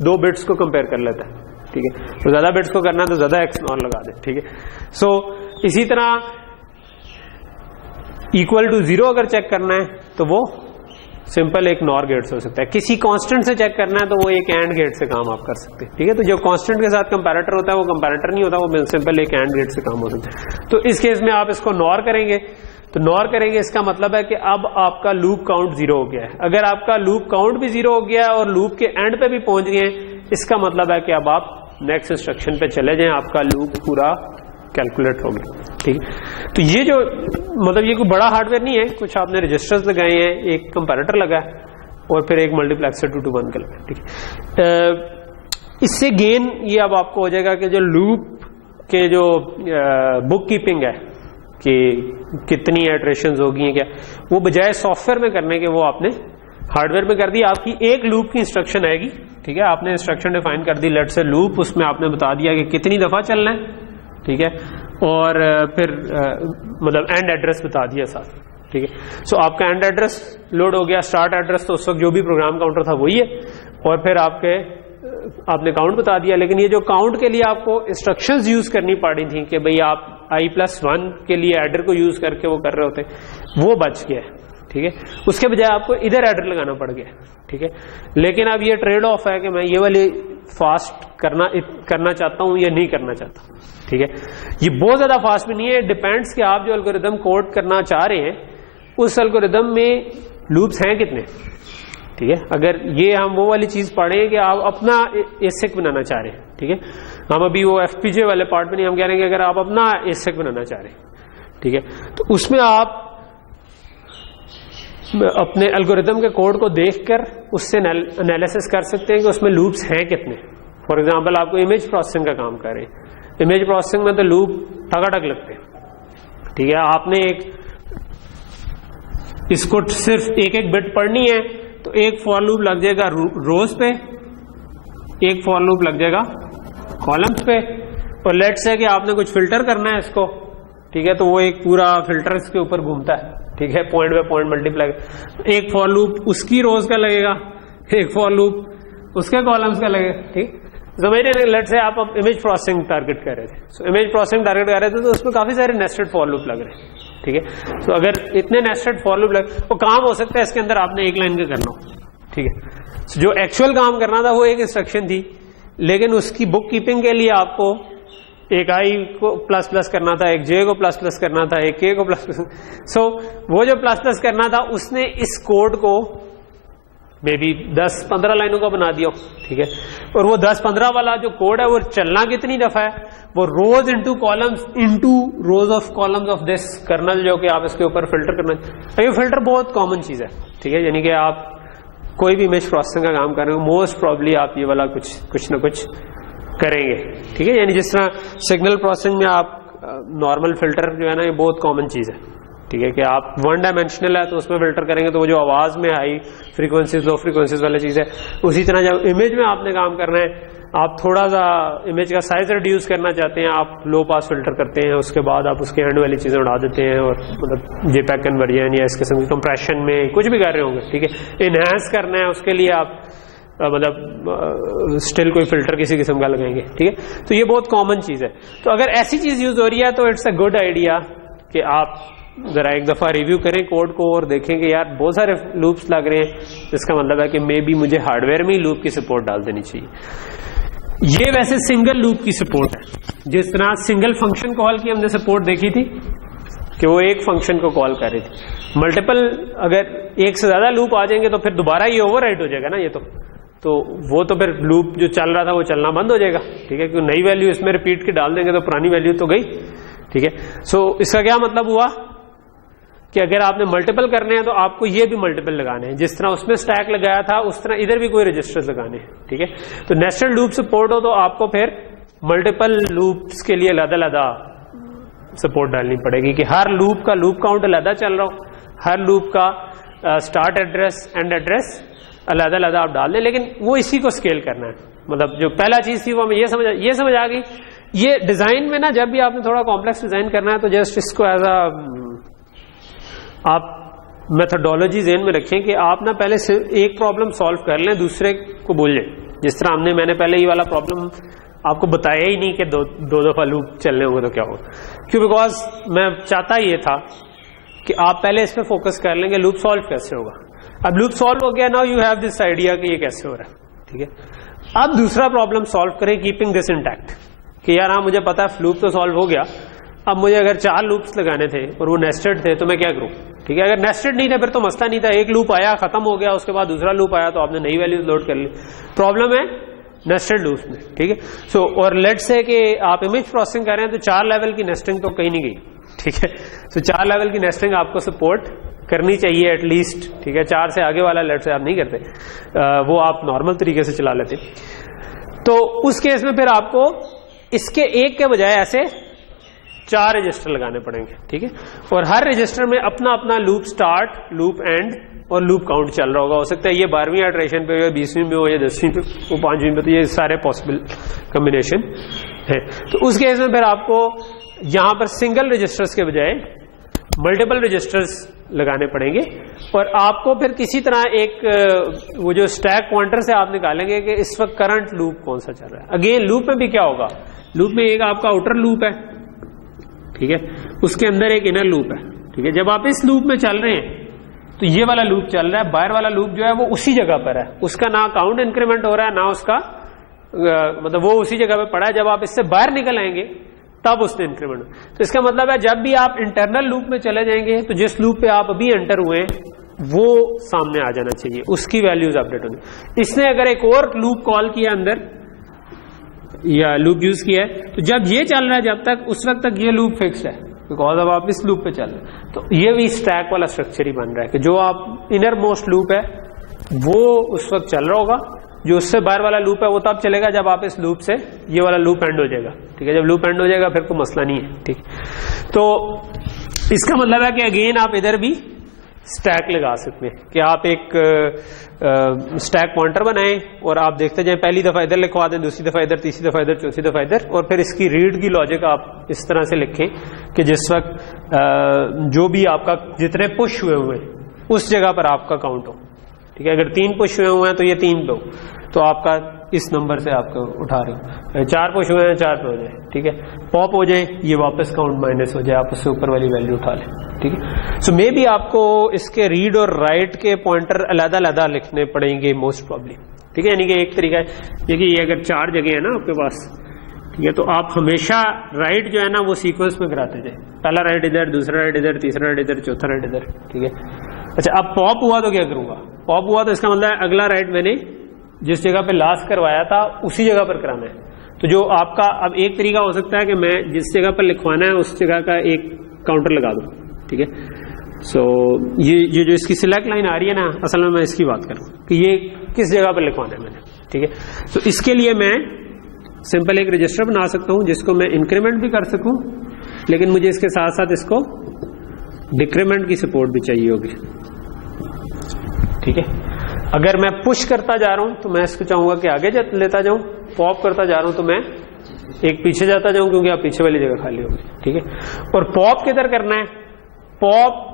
2 بٹس کو کمپیئر کر لیتا ہے, ٹھیک ہے, تو زیادہ بٹس کو کرنا ہے تو زیادہ ایکس نور لگا دیں, ٹھیک ہے. سو اسی طرح اکول ٹو 0 اگر چیک کرنا ہے تو وہ سمپل ایک نور گیٹ سے ہو سکتا ہے. کسی کانسٹنٹ سے چیک کرنا ہے تو وہ ایک اینڈ گیٹ سے کام آپ کر سکتے ہیں, ٹھیک ہے. تو جو کانسٹنٹ کے ساتھ کمپیریٹر ہوتا ہے وہ کمپیریٹر نہیں ہوتا, وہ سمپل ایک اینڈ گیٹ سے کام ہو سکتا ہے. تو اس کیس میں آپ اس کو نور کریں گے, تو نور کریں گے اس کا مطلب ہے کہ اب آپ کا لوپ کاؤنٹ 0 ہو گیا ہے. اگر آپ کا لوپ کاؤنٹ بھی 0 ہو گیا ہے اور لوپ کے اینڈ پہ بھی پہنچ گئے ہیں, اس کا مطلب ہے کہ اب آپ نیکسٹ انسٹرکشن پہ چلے جائیں, آپ کا لوپ پورا کیلکولیٹ ہو گیا, ٹھیک ہے. تو یہ جو مطلب یہ کوئی بڑا ہارڈ ویئر نہیں ہے, کچھ آپ نے رجسٹرز لگائے ہیں, ایک کمپیریٹر لگا ہے اور پھر ایک ملٹی پلیکسر 2 to 1 کا لگا ہے, ٹھیک ہے. اس سے گین یہ اب آپ کو ہو جائے گا کہ جو لوپ کے جو بک کیپنگ ہے کہ کتنی ایٹریشنز ہوگی ہیں کیا, وہ بجائے سافٹ ویئر میں کرنے کے وہ آپ نے ہارڈ ویئر میں کر دی. آپ کی ایک لوپ کی انسٹرکشن آئے گی, ٹھیک ہے, آپ نے انسٹرکشن ڈیفائن کر دی, لیٹ سے لوپ, اس میں آپ نے بتا دیا کہ کتنی دفعہ چلنا ہے, ٹھیک ہے, اور پھر مطلب اینڈ ایڈریس بتا دیا ساتھ, ٹھیک ہے. سو آپ کا اینڈ ایڈریس لوڈ ہو گیا, اسٹارٹ ایڈریس تو اس وقت جو بھی پروگرام کاؤنٹر تھا وہی ہے, اور پھر آپ نے کاؤنٹ بتا دیا. لیکن یہ جو کاؤنٹ کے لیے آپ کو انسٹرکشنز یوز کرنی پڑی تھیں کہ بھئی آپ i+1 کے لیے ایڈر کو یوز کر کے وہ کر رہے ہوتے, وہ بچ گیا ہے, ٹھیک ہے. اس کے بجائے آپ کو ادھر ایڈر لگانا پڑ گیا, ٹھیک ہے. لیکن اب یہ ٹریڈ آف ہے کہ میں یہ والی فاسٹ کرنا چاہتا ہوں یا نہیں کرنا چاہتا, ٹھیک ہے. یہ بہت زیادہ فاسٹ بھی نہیں ہے, ڈیپینڈس کہ آپ جو الگوریدم کوڈ کرنا چاہ رہے ہیں اس الگوریدم میں لوپس ہیں کتنے, ٹھیک ہے. اگر یہ ہم وہ والی چیز پڑھیں کہ آپ اپنا ایسک بنانا چاہ رہے ہیں, ٹھیک ہے, ہم ابھی وہ ایف پی جے والے پارٹ میں نہیں, ہم کہہ رہے ہیں کہ اگر آپ اپنا ایسک بنانا چاہ رہے ہیں, ٹھیک ہے, تو اس میں آپ اپنے الگوریدم کے کوڈ کو دیکھ کر اس سے انالیسس کر سکتے ہیں کہ اس میں لوپس ہیں کتنے. فار ایگزامپل آپ کو امیج پروسیسنگ کا کام کر رہے ہیں, امیج پروسیسنگ میں تو لوپ ٹھگا ٹھگ لگتے ہیں, ٹھیک ہے. آپ نے اس کو صرف ایک بٹ پڑھنی ہے تو ایک فار لوپ لگ جائے گا روز پہ, ایک فار لوپ لگ جائے گا کالمس پہ, اور لیٹ سے کہ آپ نے کچھ فلٹر کرنا ہے اس کو, ٹھیک ہے, تو وہ ایک پورا فلٹر اس کے اوپر گھومتا ہے, ٹھیک ہے, پوائنٹ بائی پوائنٹ ملٹیپلائی. ایک فار لوپ اس کی روز کا لگے گا, ایک فار لوپ اس کے کالمس کا لگے گا, ٹھیک. سمجھے لیٹ سے آپ امیج پروسیسنگ ٹارگیٹ کر رہے تھے, سو امیج پروسیسنگ ٹارگیٹ کر رہے تھے تو اس میں کافی سارے نیسٹڈ فار لوپ لگ رہے ہیں, ٹھیک ہے. تو اگر اتنے نیسٹڈ فار لوپ لگ, وہ کام ہو سکتا ہے اس کے اندر آپ نے ایک لائن کا کرنا ہو, ٹھیک ہے. جو ایکچوئل کام کرنا تھا وہ ایک انسٹرکشن تھی, لیکن اس کی بک کیپنگ کے لیے آپ کو ایک i کو پلس پلس کرنا تھا, ایک j کو پلس پلس کرنا تھا, ایک k کو پلس پلس. سو وہ جو پلس پلس کرنا تھا اس نے اس کوڈ کو مے بی 10-15 لائنوں کا بنا دیا, ٹھیک ہے. اور وہ 10-15 والا جو کوڈ ہے وہ چلنا کتنی دفعہ ہے, وہ rows into columns into rows of columns of this kernel جو کہ آپ اس کے اوپر فلٹر کرنا. یہ فلٹر بہت کامن چیز ہے, ٹھیک ہے. یعنی کہ آپ کوئی بھی امیج پروسیسنگ کا کام کر رہے ہو, موسٹ پرابلی آپ یہ والا کچھ نہ کچھ کریں گے, ٹھیک ہے. یعنی جس طرح سگنل پروسیسنگ میں آپ نارمل فلٹر جو ہے نا یہ بہت کامن چیز ہے, ٹھیک ہے, کہ آپ 1 ڈائمینشنل ہے تو اس میں فلٹر کریں گے تو وہ جو آواز میں ہائی فریکوینسیز لو فریکوینسیز والی چیز ہے. اسی طرح جب امیج میں آپ نے کام کرنا ہے, آپ تھوڑا سا امیج کا سائز ریڈیوس کرنا چاہتے ہیں, آپ لو پاس فلٹر کرتے ہیں, اس کے بعد آپ اس کے اینڈ والی چیزیں اڑا دیتے ہیں, اور مطلب جے پیک کنورژن یا اس قسم کی کمپریشن میں کچھ بھی کر رہے ہوں گے, ٹھیک ہے. انہینس کرنا ہے اس کے لیے آپ مطلب اسٹل کوئی فلٹر کسی قسم کا لگائیں گے. ٹھیک ہے, تو یہ بہت کامن چیز ہے. تو اگر ایسی چیز یوز ہو رہی ہے تو اٹس اے گڈ آئیڈیا کہ آپ ذرا ایک دفعہ ریویو کریں کوڈ کو اور دیکھیں کہ یار بہت سارے لوپس لگ رہے ہیں, اس کا مطلب ہے کہ مے بی مجھے ہارڈ ویئر میں ہی لوپ کی سپورٹ ڈال دینی چاہیے. یہ ویسے سنگل لوپ کی سپورٹ ہے. جس طرح سنگل فنکشن کال کی ہم نے سپورٹ دیکھی تھی کہ وہ ایک فنکشن کو کال کر رہی تھی. ملٹیپل اگر ایک سے زیادہ لوپ آ جائیں گے تو پھر دوبارہ یہ اوور رائٹ ہو جائے گا نا. یہ تو وہ تو پھر لوپ جو چل رہا تھا وہ چلنا بند ہو جائے گا. ٹھیک ہے, کیونکہ نئی ویلیو اس میں ریپیٹ کی ڈال دیں گے تو پرانی ویلیو تو گئی. ٹھیک ہے, سو اس کا کیا مطلب ہوا کہ اگر آپ نے ملٹیپل کرنے ہیں تو آپ کو یہ بھی ملٹیپل لگانے ہیں. جس طرح اس میں اسٹیک لگایا تھا اس طرح ادھر بھی کوئی رجسٹر لگانے ہیں. ٹھیک ہے, تو نیسٹڈ لوپ سپورٹ ہو تو آپ کو پھر ملٹیپل لوپس کے لیے علیحدہ علیحدہ سپورٹ ڈالنی پڑے گی کہ ہر لوپ کا لوپ کاؤنٹ علیحدہ چل رہا ہو, ہر لوپ کا اسٹارٹ ایڈریس اینڈ ایڈریس علیحدہ علیحدہ آپ ڈال دیں. لیکن وہ اسی کو اسکیل کرنا ہے. مطلب جو پہلا چیز تھی وہ ہمیں یہ سمجھ آ گئی. یہ ڈیزائن میں نا جب بھی آپ نے تھوڑا کمپلیکس ڈیزائن کرنا ہے تو جسٹ اس کو ایز اے آپ میتھڈالوجی ذہن میں رکھیں کہ آپ نا پہلے ایک پرابلم سالو کر لیں, دوسرے کو بھول جائیں. جس طرح میں نے پہلے یہ والا پرابلم آپ کو بتایا ہی نہیں کہ دو دفعہ لوپ چلنے ہوں گے تو کیا ہوگا. کیوں, بیکاز میں چاہتا یہ تھا کہ آپ پہلے اس پہ فوکس کر لیں گے لوپ سالو کیسے ہوگا. اب لوپ سالو ہو گیا, now you have this idea کہ یہ کیسے ہو رہا ہے. ٹھیک ہے, اب دوسرا پرابلم سالو کریں کیپنگ دس انٹیکٹ کہ یار ہاں مجھے پتا ہے لوپ تو سالو ہو گیا, اب مجھے اگر 4 لوپس لگانے تھے اور وہ نیسٹڈ تھے تو میں کیا کروں. ٹھیک ہے, اگر نیسٹڈ نہیں تھے پھر تو مسئلہ نہیں تھا, ایک لوپ آیا ختم ہو گیا, اس کے بعد دوسرا لوپ آیا تو آپ نے نئی ویلیوز لوڈ کر لی. پرابلم ہے نیسٹڈ لوپس میں. ٹھیک ہے, سو اور لیٹ سے کہ آپ امیج پروسیسنگ کر رہے ہیں تو 4 لیول کی نیسٹنگ تو کہیں نہیں گئی. ٹھیک ہے, سو 4 لیول کی نیسٹنگ آپ کو سپورٹ کرنی چاہیے ایٹ لیسٹ. ٹھیک ہے, 4 سے آگے والا لیٹ سے آپ نہیں کرتے, وہ آپ نارمل طریقے سے چلا لیتے. تو اس کیس میں پھر آپ کو اس کے ایک کے بجائے ایسے 4 رجسٹر لگانے پڑیں گے. ٹھیک ہے, اور ہر رجسٹر میں اپنا اپنا لوپ سٹارٹ, لوپ اینڈ اور لوپ کاؤنٹ چل رہا ہوگا. ہو سکتا ہے یہ 12ویں اٹریشن پہ ہو, 20ویں پہ ہو, یا 10ویں پہ ہو, 5ویں پہ, تو یہ سارے پاسبل کمبینیشن ہے. تو اس کیس میں پھر آپ کو یہاں پر سنگل رجسٹرز کے بجائے ملٹیپل رجسٹرز لگانے پڑیں گے. اور آپ کو پھر کسی طرح ایک وہ جو اسٹیک پوائنٹر سے آپ نکالیں گے کہ اس وقت کرنٹ لوپ کون سا چل رہا ہے. اگین لوپ میں بھی کیا ہوگا, لوپ میں ایک آپ کا آؤٹر لوپ ہے. ٹھیک ہے, اس کے اندر ایک انر لوپ ہے. ٹھیک ہے, جب آپ اس لوپ میں چل رہے ہیں تو یہ والا لوپ چل رہا ہے, باہر والا لوپ جو ہے وہ اسی جگہ پر ہے, اس کا نہ کاؤنٹ انکریمنٹ ہو رہا ہے نہ اس کا مطلب وہ اسی جگہ پہ پڑا ہے. جب آپ اس سے باہر نکل آئیں گے تب اس نے انکریمنٹ. تو اس کا مطلب ہے جب بھی آپ انٹرنل لوپ میں چلے جائیں گے تو جس لوپ پہ آپ ابھی انٹر ہوئے وہ سامنے آ جانا چاہیے, اس کی ویلیوز اپڈیٹ ہونی. اس نے اگر ایک اور لوپ کال کیا اندر یا لوپ یوز کیا ہے تو جب یہ چل رہا ہے جب تک اس وقت تک یہ لوپ فکس ہے, بیکاز اب آپ اس لوپ پہ چل رہے ہیں. تو یہ بھی اسٹیک والا اسٹرکچر ہی بن رہا ہے کہ جو آپ انر موسٹ لوپ ہے وہ اس وقت چل رہا ہوگا, جو اس سے باہر والا لوپ ہے وہ تب چلے گا جب آپ اس لوپ سے یہ والا لوپ اینڈ ہو جائے گا. ٹھیک ہے, جب لوپ اینڈ ہو جائے گا پھر کوئی مسئلہ نہیں ہے. ٹھیک, تو اس کا مطلب ہے کہ اگین آپ ادھر بھی اسٹیک لگا سکتے ہیں کہ آپ ایک اسٹیک پوائنٹر بنائیں اور آپ دیکھتے جائیں, پہلی دفعہ ادھر لکھوا دیں, دوسری دفعہ ادھر, تیسری دفعہ ادھر, چوتھی دفعہ ادھر, اور پھر اس کی ریڈ کی لاجک آپ اس طرح سے لکھیں کہ جس وقت جو بھی آپ کا جتنے پش ہوئے ہوئے اس جگہ پر آپ کا کاؤنٹ ہو. ٹھیک ہے, اگر 3 پش ہوئے ہوئے ہیں تو یہ 3 پہ ہو, تو آپ کا اس نمبر سے آپ کو اٹھا رہے ہو. 4 پش ہوئے ہیں 4 پہ ہو جائے. ٹھیک ہے, پاپ ہو جائے, یہ واپس کاؤنٹ مائنس ہو جائے, آپ اس سے اوپر والی ویلیو اٹھا لیں. ٹھیک ہے, سو مے بی آپ کو اس کے ریڈ اور رائٹ کے پوائنٹر علیحدہ علیحدہ لکھنے پڑیں گے موسٹ پرابلی. ٹھیک ہے, یعنی کہ ایک طریقہ ہے کہ یہ اگر 4 جگہ ہیں نا آپ کے پاس, ٹھیک ہے, تو آپ ہمیشہ رائٹ جو ہے نا وہ سیکوینس میں کراتے جائیں. پہلا رائٹ ادھر, دوسرا رائٹ ادھر, تیسرا رائٹ ادھر, چوتھا رائٹ ادھر. ٹھیک ہے, اچھا اب پاپ ہوا تو کیا کروں گا, پاپ ہوا تو اس کا مطلب ہے اگلا رائٹ میں نے جس جگہ پہ لاسٹ کروایا تھا اسی جگہ پر کرانا ہے. تو جو آپ کا اب ایک طریقہ ہو سکتا ہے کہ میں جس جگہ پر لکھوانا ہے اس جگہ کا ایک کاؤنٹر لگا دوں. ٹھیک ہے, سو یہ جو اس کی سلیکٹ لائن آ رہی ہے نا, اصل میں اس کی بات کر رہا ہوں کہ یہ کس جگہ پر لکھوانا ہے میں نے. ٹھیک ہے, تو اس کے لیے میں سمپل ایک رجسٹر بنا سکتا ہوں جس کو میں انکریمنٹ بھی کر سکوں, لیکن مجھے اس کے ساتھ ساتھ اس کو ڈیکریمنٹ کی سپورٹ بھی چاہیے ہوگی. ٹھیک ہے, اگر میں پش کرتا جا رہا ہوں تو میں اس کو چاہوں گا کہ آگے لیتا جاؤں, پاپ کرتا جا رہا ہوں تو میں ایک پیچھے جاتا جاؤں کیونکہ آپ پیچھے والی جگہ خالی ہوگی. ٹھیک ہے, اور پاپ کدھر کرنا ہے, پاپ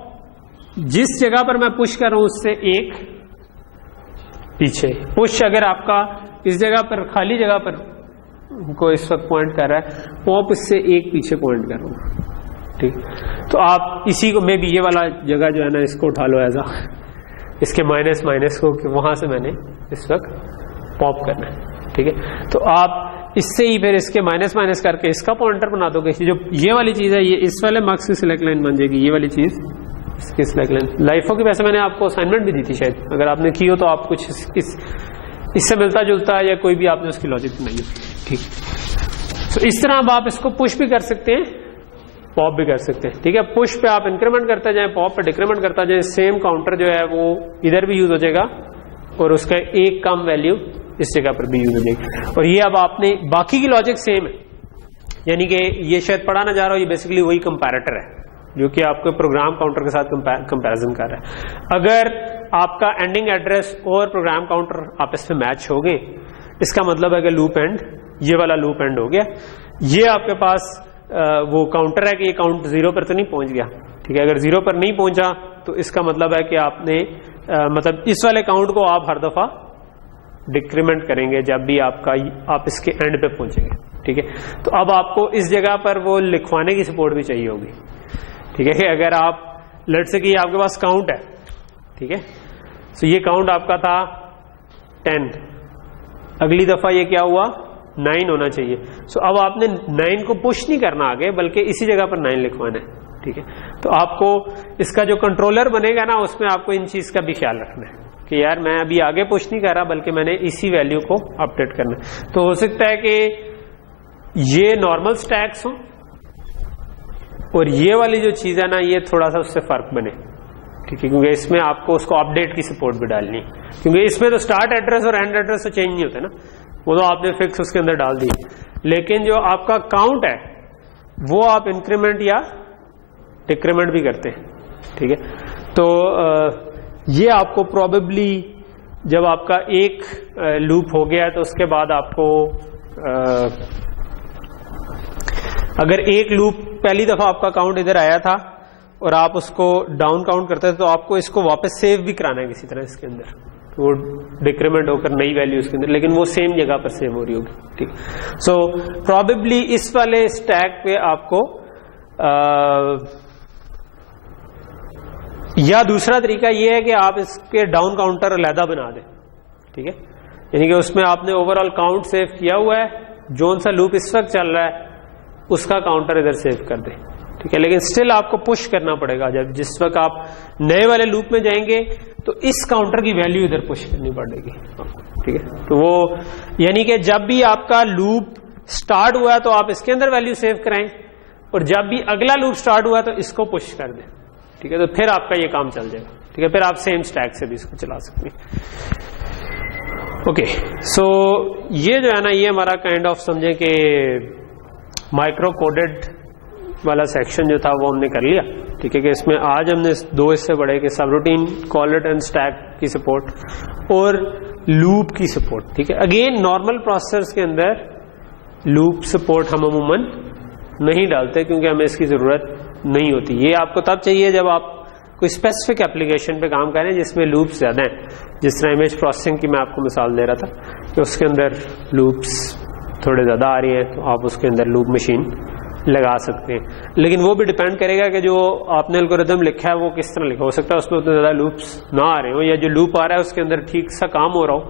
جس جگہ پر میں پش کر رہا ہوں اس سے ایک پیچھے پش اگر آپ کا اس جگہ پر خالی جگہ پر کو اس وقت پوائنٹ کر رہا ہے، پاپ اس سے ایک پیچھے پوائنٹ کر رہا ہوں، ٹھیک. تو آپ اسی کو میں بھی یہ والا جگہ جو ہے نا اس کو اٹھا لو ایز اس کے مائنس مائنس کو کہ وہاں سے میں نے اس وقت پاپ کرنا ہے، ٹھیک ہے. تو آپ اس سے ہی پھر اس کے مائنس مائنس کر کے اس کا پوائنٹر بنا دو گے. جو یہ والی چیز ہے یہ اس والے مارکس کی سلیکٹ لائن بن جائے گی، یہ والی چیز اس کی سلیکٹ لائن. لائفوں کی ویسے میں نے آپ کو اسائنمنٹ بھی دی تھی شاید، اگر آپ نے کی ہو تو آپ کچھ اس سے ملتا جلتا یا کوئی بھی آپ نے اس کی لاجک بنائی ہو، ٹھیک. تو اس طرح اب آپ اس کو پش بھی کر سکتے ہیں، پاپ بھی کر سکتے ہیں، ٹھیک ہے. پش پہ آپ انکریمنٹ کرتے جائیں، پاپ پہ ڈیکریمنٹ کرتا جائیں، سیم کاؤنٹر جو ہے وہ ادھر بھی یوز ہو جائے گا اور اس کا ایک کم ویلیو اس جگہ پر بھی یوز ہو جائے گی. اور یہ اب آپ نے باقی کی لاجک سیم ہے، یعنی کہ یہ شاید پڑھا نہ جا رہا ہو، یہ بیسیکلی وہی کمپیریٹر ہے جو کہ آپ کو پروگرام کاؤنٹر کے ساتھ کمپیریزن کر رہا ہے. اگر آپ کا اینڈنگ ایڈریس اور پروگرام کاؤنٹر آپس میں میچ ہو گئے، اس کا مطلب ہے کہ لوپ اینڈ، یہ والا لوپ اینڈ ہو گیا. یہ آپ کے پاس وہ کاؤنٹر ہے کہ یہ کاؤنٹ 0 پر تو نہیں پہنچ گیا، ٹھیک ہے. اگر 0 پر نہیں پہنچا تو اس کا مطلب ہے کہ آپ نے مطلب اس والے کاؤنٹ کو آپ ہر دفعہ ڈیکریمنٹ کریں گے جب بھی آپ اس کے اینڈ پہ پہنچیں گے، ٹھیک ہے. تو اب آپ کو اس جگہ پر وہ لکھوانے کی سپورٹ بھی چاہیے ہوگی، ٹھیک ہے. کہ اگر آپ لیٹ سے کہ آپ کے پاس کاؤنٹ ہے، ٹھیک ہے. سو یہ کاؤنٹ آپ کا تھا 10، اگلی دفعہ یہ کیا ہوا 9 ہونا چاہیے. سو اب آپ نے 9 کو پش نہیں کرنا آگے، بلکہ اسی جگہ پر 9 لکھوانا ہے، ٹھیک ہے. تو آپ کو اس کا جو کنٹرولر بنے گا نا اس میں آپ کو ان چیز کا بھی خیال رکھنا ہے کہ یار میں ابھی آگے پش نہیں کر رہا بلکہ میں نے اسی ویلیو کو اپڈیٹ کرنا ہے. تو ہو سکتا ہے کہ یہ نارمل سٹیکس ہوں اور یہ والی جو چیز ہے نا یہ تھوڑا سا اس سے فرق بنے، ٹھیک ہے. کیونکہ اس میں آپ کو اس کو اپڈیٹ کی سپورٹ بھی ڈالنی ہے، کیونکہ اس میں تو اسٹارٹ ایڈریس اور اینڈ ایڈریس تو چینج نہیں ہوتے نا، وہ تو آپ نے فکس اس کے اندر ڈال دی. لیکن جو آپ کا کاؤنٹ ہے وہ آپ انکریمنٹ یا ڈیکریمنٹ بھی کرتے ہیں، ٹھیک ہے. تو یہ آپ کو پروبیبلی جب آپ کا ایک لوپ ہو گیا تو اس کے بعد آپ کو اگر ایک لوپ پہلی دفعہ آپ کا کاؤنٹ ادھر آیا تھا اور آپ اس کو ڈاؤن کاؤنٹ کرتے تھے تو آپ کو اس کو واپس سیو بھی کرانا ہے کسی طرح اس کے اندر، وہ ڈیکریمنٹ ہو کر نئی ویلیو اس کے اندر، لیکن وہ سیم جگہ پر سیو ہو رہی ہوگی، ٹھیک. سو پروبیبلی اس والے اسٹیک پہ آپ کو یا دوسرا طریقہ یہ ہے کہ آپ اس کے ڈاؤن کاؤنٹر علیحدہ بنا دیں، ٹھیک ہے. یعنی کہ اس میں آپ نے اوور آل کاؤنٹ سیو کیا ہوا ہے، جون سا لوپ اس وقت چل رہا ہے اس کا کاؤنٹر ادھر سیو کر دیں، ٹھیک ہے. لیکن اسٹل آپ کو پش کرنا پڑے گا، جس وقت آپ نئے والے لوپ میں جائیں گے تو اس کاؤنٹر کی ویلیو ادھر پش کرنی پڑے گی، ٹھیک ہے. تو وہ یعنی کہ جب بھی آپ کا لوپ سٹارٹ ہوا تو آپ اس کے اندر ویلیو سیو کرائیں اور جب بھی اگلا لوپ سٹارٹ ہوا تو اس کو پش کر دیں، ٹھیک ہے. تو پھر آپ کا یہ کام چل جائے گا، ٹھیک ہے. پھر آپ سیم اسٹیک سے بھی اس کو چلا سکتے ہیں. اوکے. سو یہ جو ہے نا یہ ہمارا کائنڈ آف سمجھیں کہ مائکرو کوڈڈ والا سیکشن جو تھا وہ ہم نے کر لیا، ٹھیک ہے. کہ اس میں آج ہم نے 2 حصے پڑھے کہ سب روٹین، کالٹ اینڈ اسٹیک کی سپورٹ اور لوپ کی سپورٹ، ٹھیک ہے. اگین نارمل پروسیسرز کے اندر لوپ سپورٹ ہم عموماً نہیں ڈالتے کیونکہ ہمیں اس کی ضرورت نہیں ہوتی. یہ آپ کو تب چاہیے جب آپ کوئی اسپیسیفک اپلیکیشن پہ کام کریں جس میں لوپس زیادہ ہیں، جس طرح امیج پروسیسنگ کی میں آپ کو مثال دے رہا تھا کہ اس کے اندر لوپس تھوڑے زیادہ آ رہی ہیں تو آپ اس کے اندر لوپ مشین لگا سکتے ہیں. لیکن وہ بھی ڈیپینڈ کرے گا کہ جو آپ نے الگوریتھم لکھا ہے وہ کس طرح لکھا. ہو سکتا ہے اس میں اتنے زیادہ لوپس نہ آ رہے ہوں یا جو لوپ آ رہا ہے اس کے اندر ٹھیک سا کام ہو رہا ہو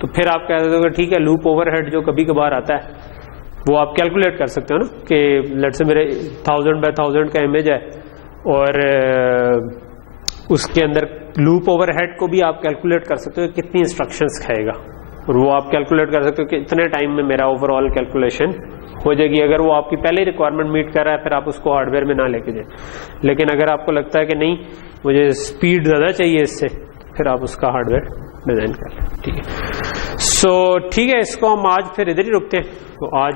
تو پھر آپ کہہ دیتے ہو کہ ٹھیک ہے لوپ اوور ہیڈ جو کبھی کبھار آتا ہے وہ آپ کیلکولیٹ کر سکتے ہو نا کہ لیٹ سے میرے 1000 بائی 1000 کا امیج ہے اور اس کے اندر لوپ اوور ہیڈ کو بھی آپ کیلکولیٹ کر سکتے ہو کتنی انسٹرکشنز کھائے گا اور وہ آپ کیلکولیٹ کر سکتے ہو کہ اتنے ٹائم میں میرا اوور آل کیلکولیشن ہو جائے گی. اگر وہ آپ کی پہلے ریکوائرمنٹ میٹ کر رہا ہے پھر آپ اس کو ہارڈ ویئر میں نہ لے کے جائیں. لیکن اگر آپ کو لگتا ہے کہ نہیں مجھے اسپیڈ زیادہ چاہیے اس سے پھر آپ اس کا ہارڈ ویئر ڈیزائن کر لیں, ٹھیک ہے. سو ٹھیک ہے, اس کو ہم آج پھر ادھر ہی رکتے ہیں. تو آج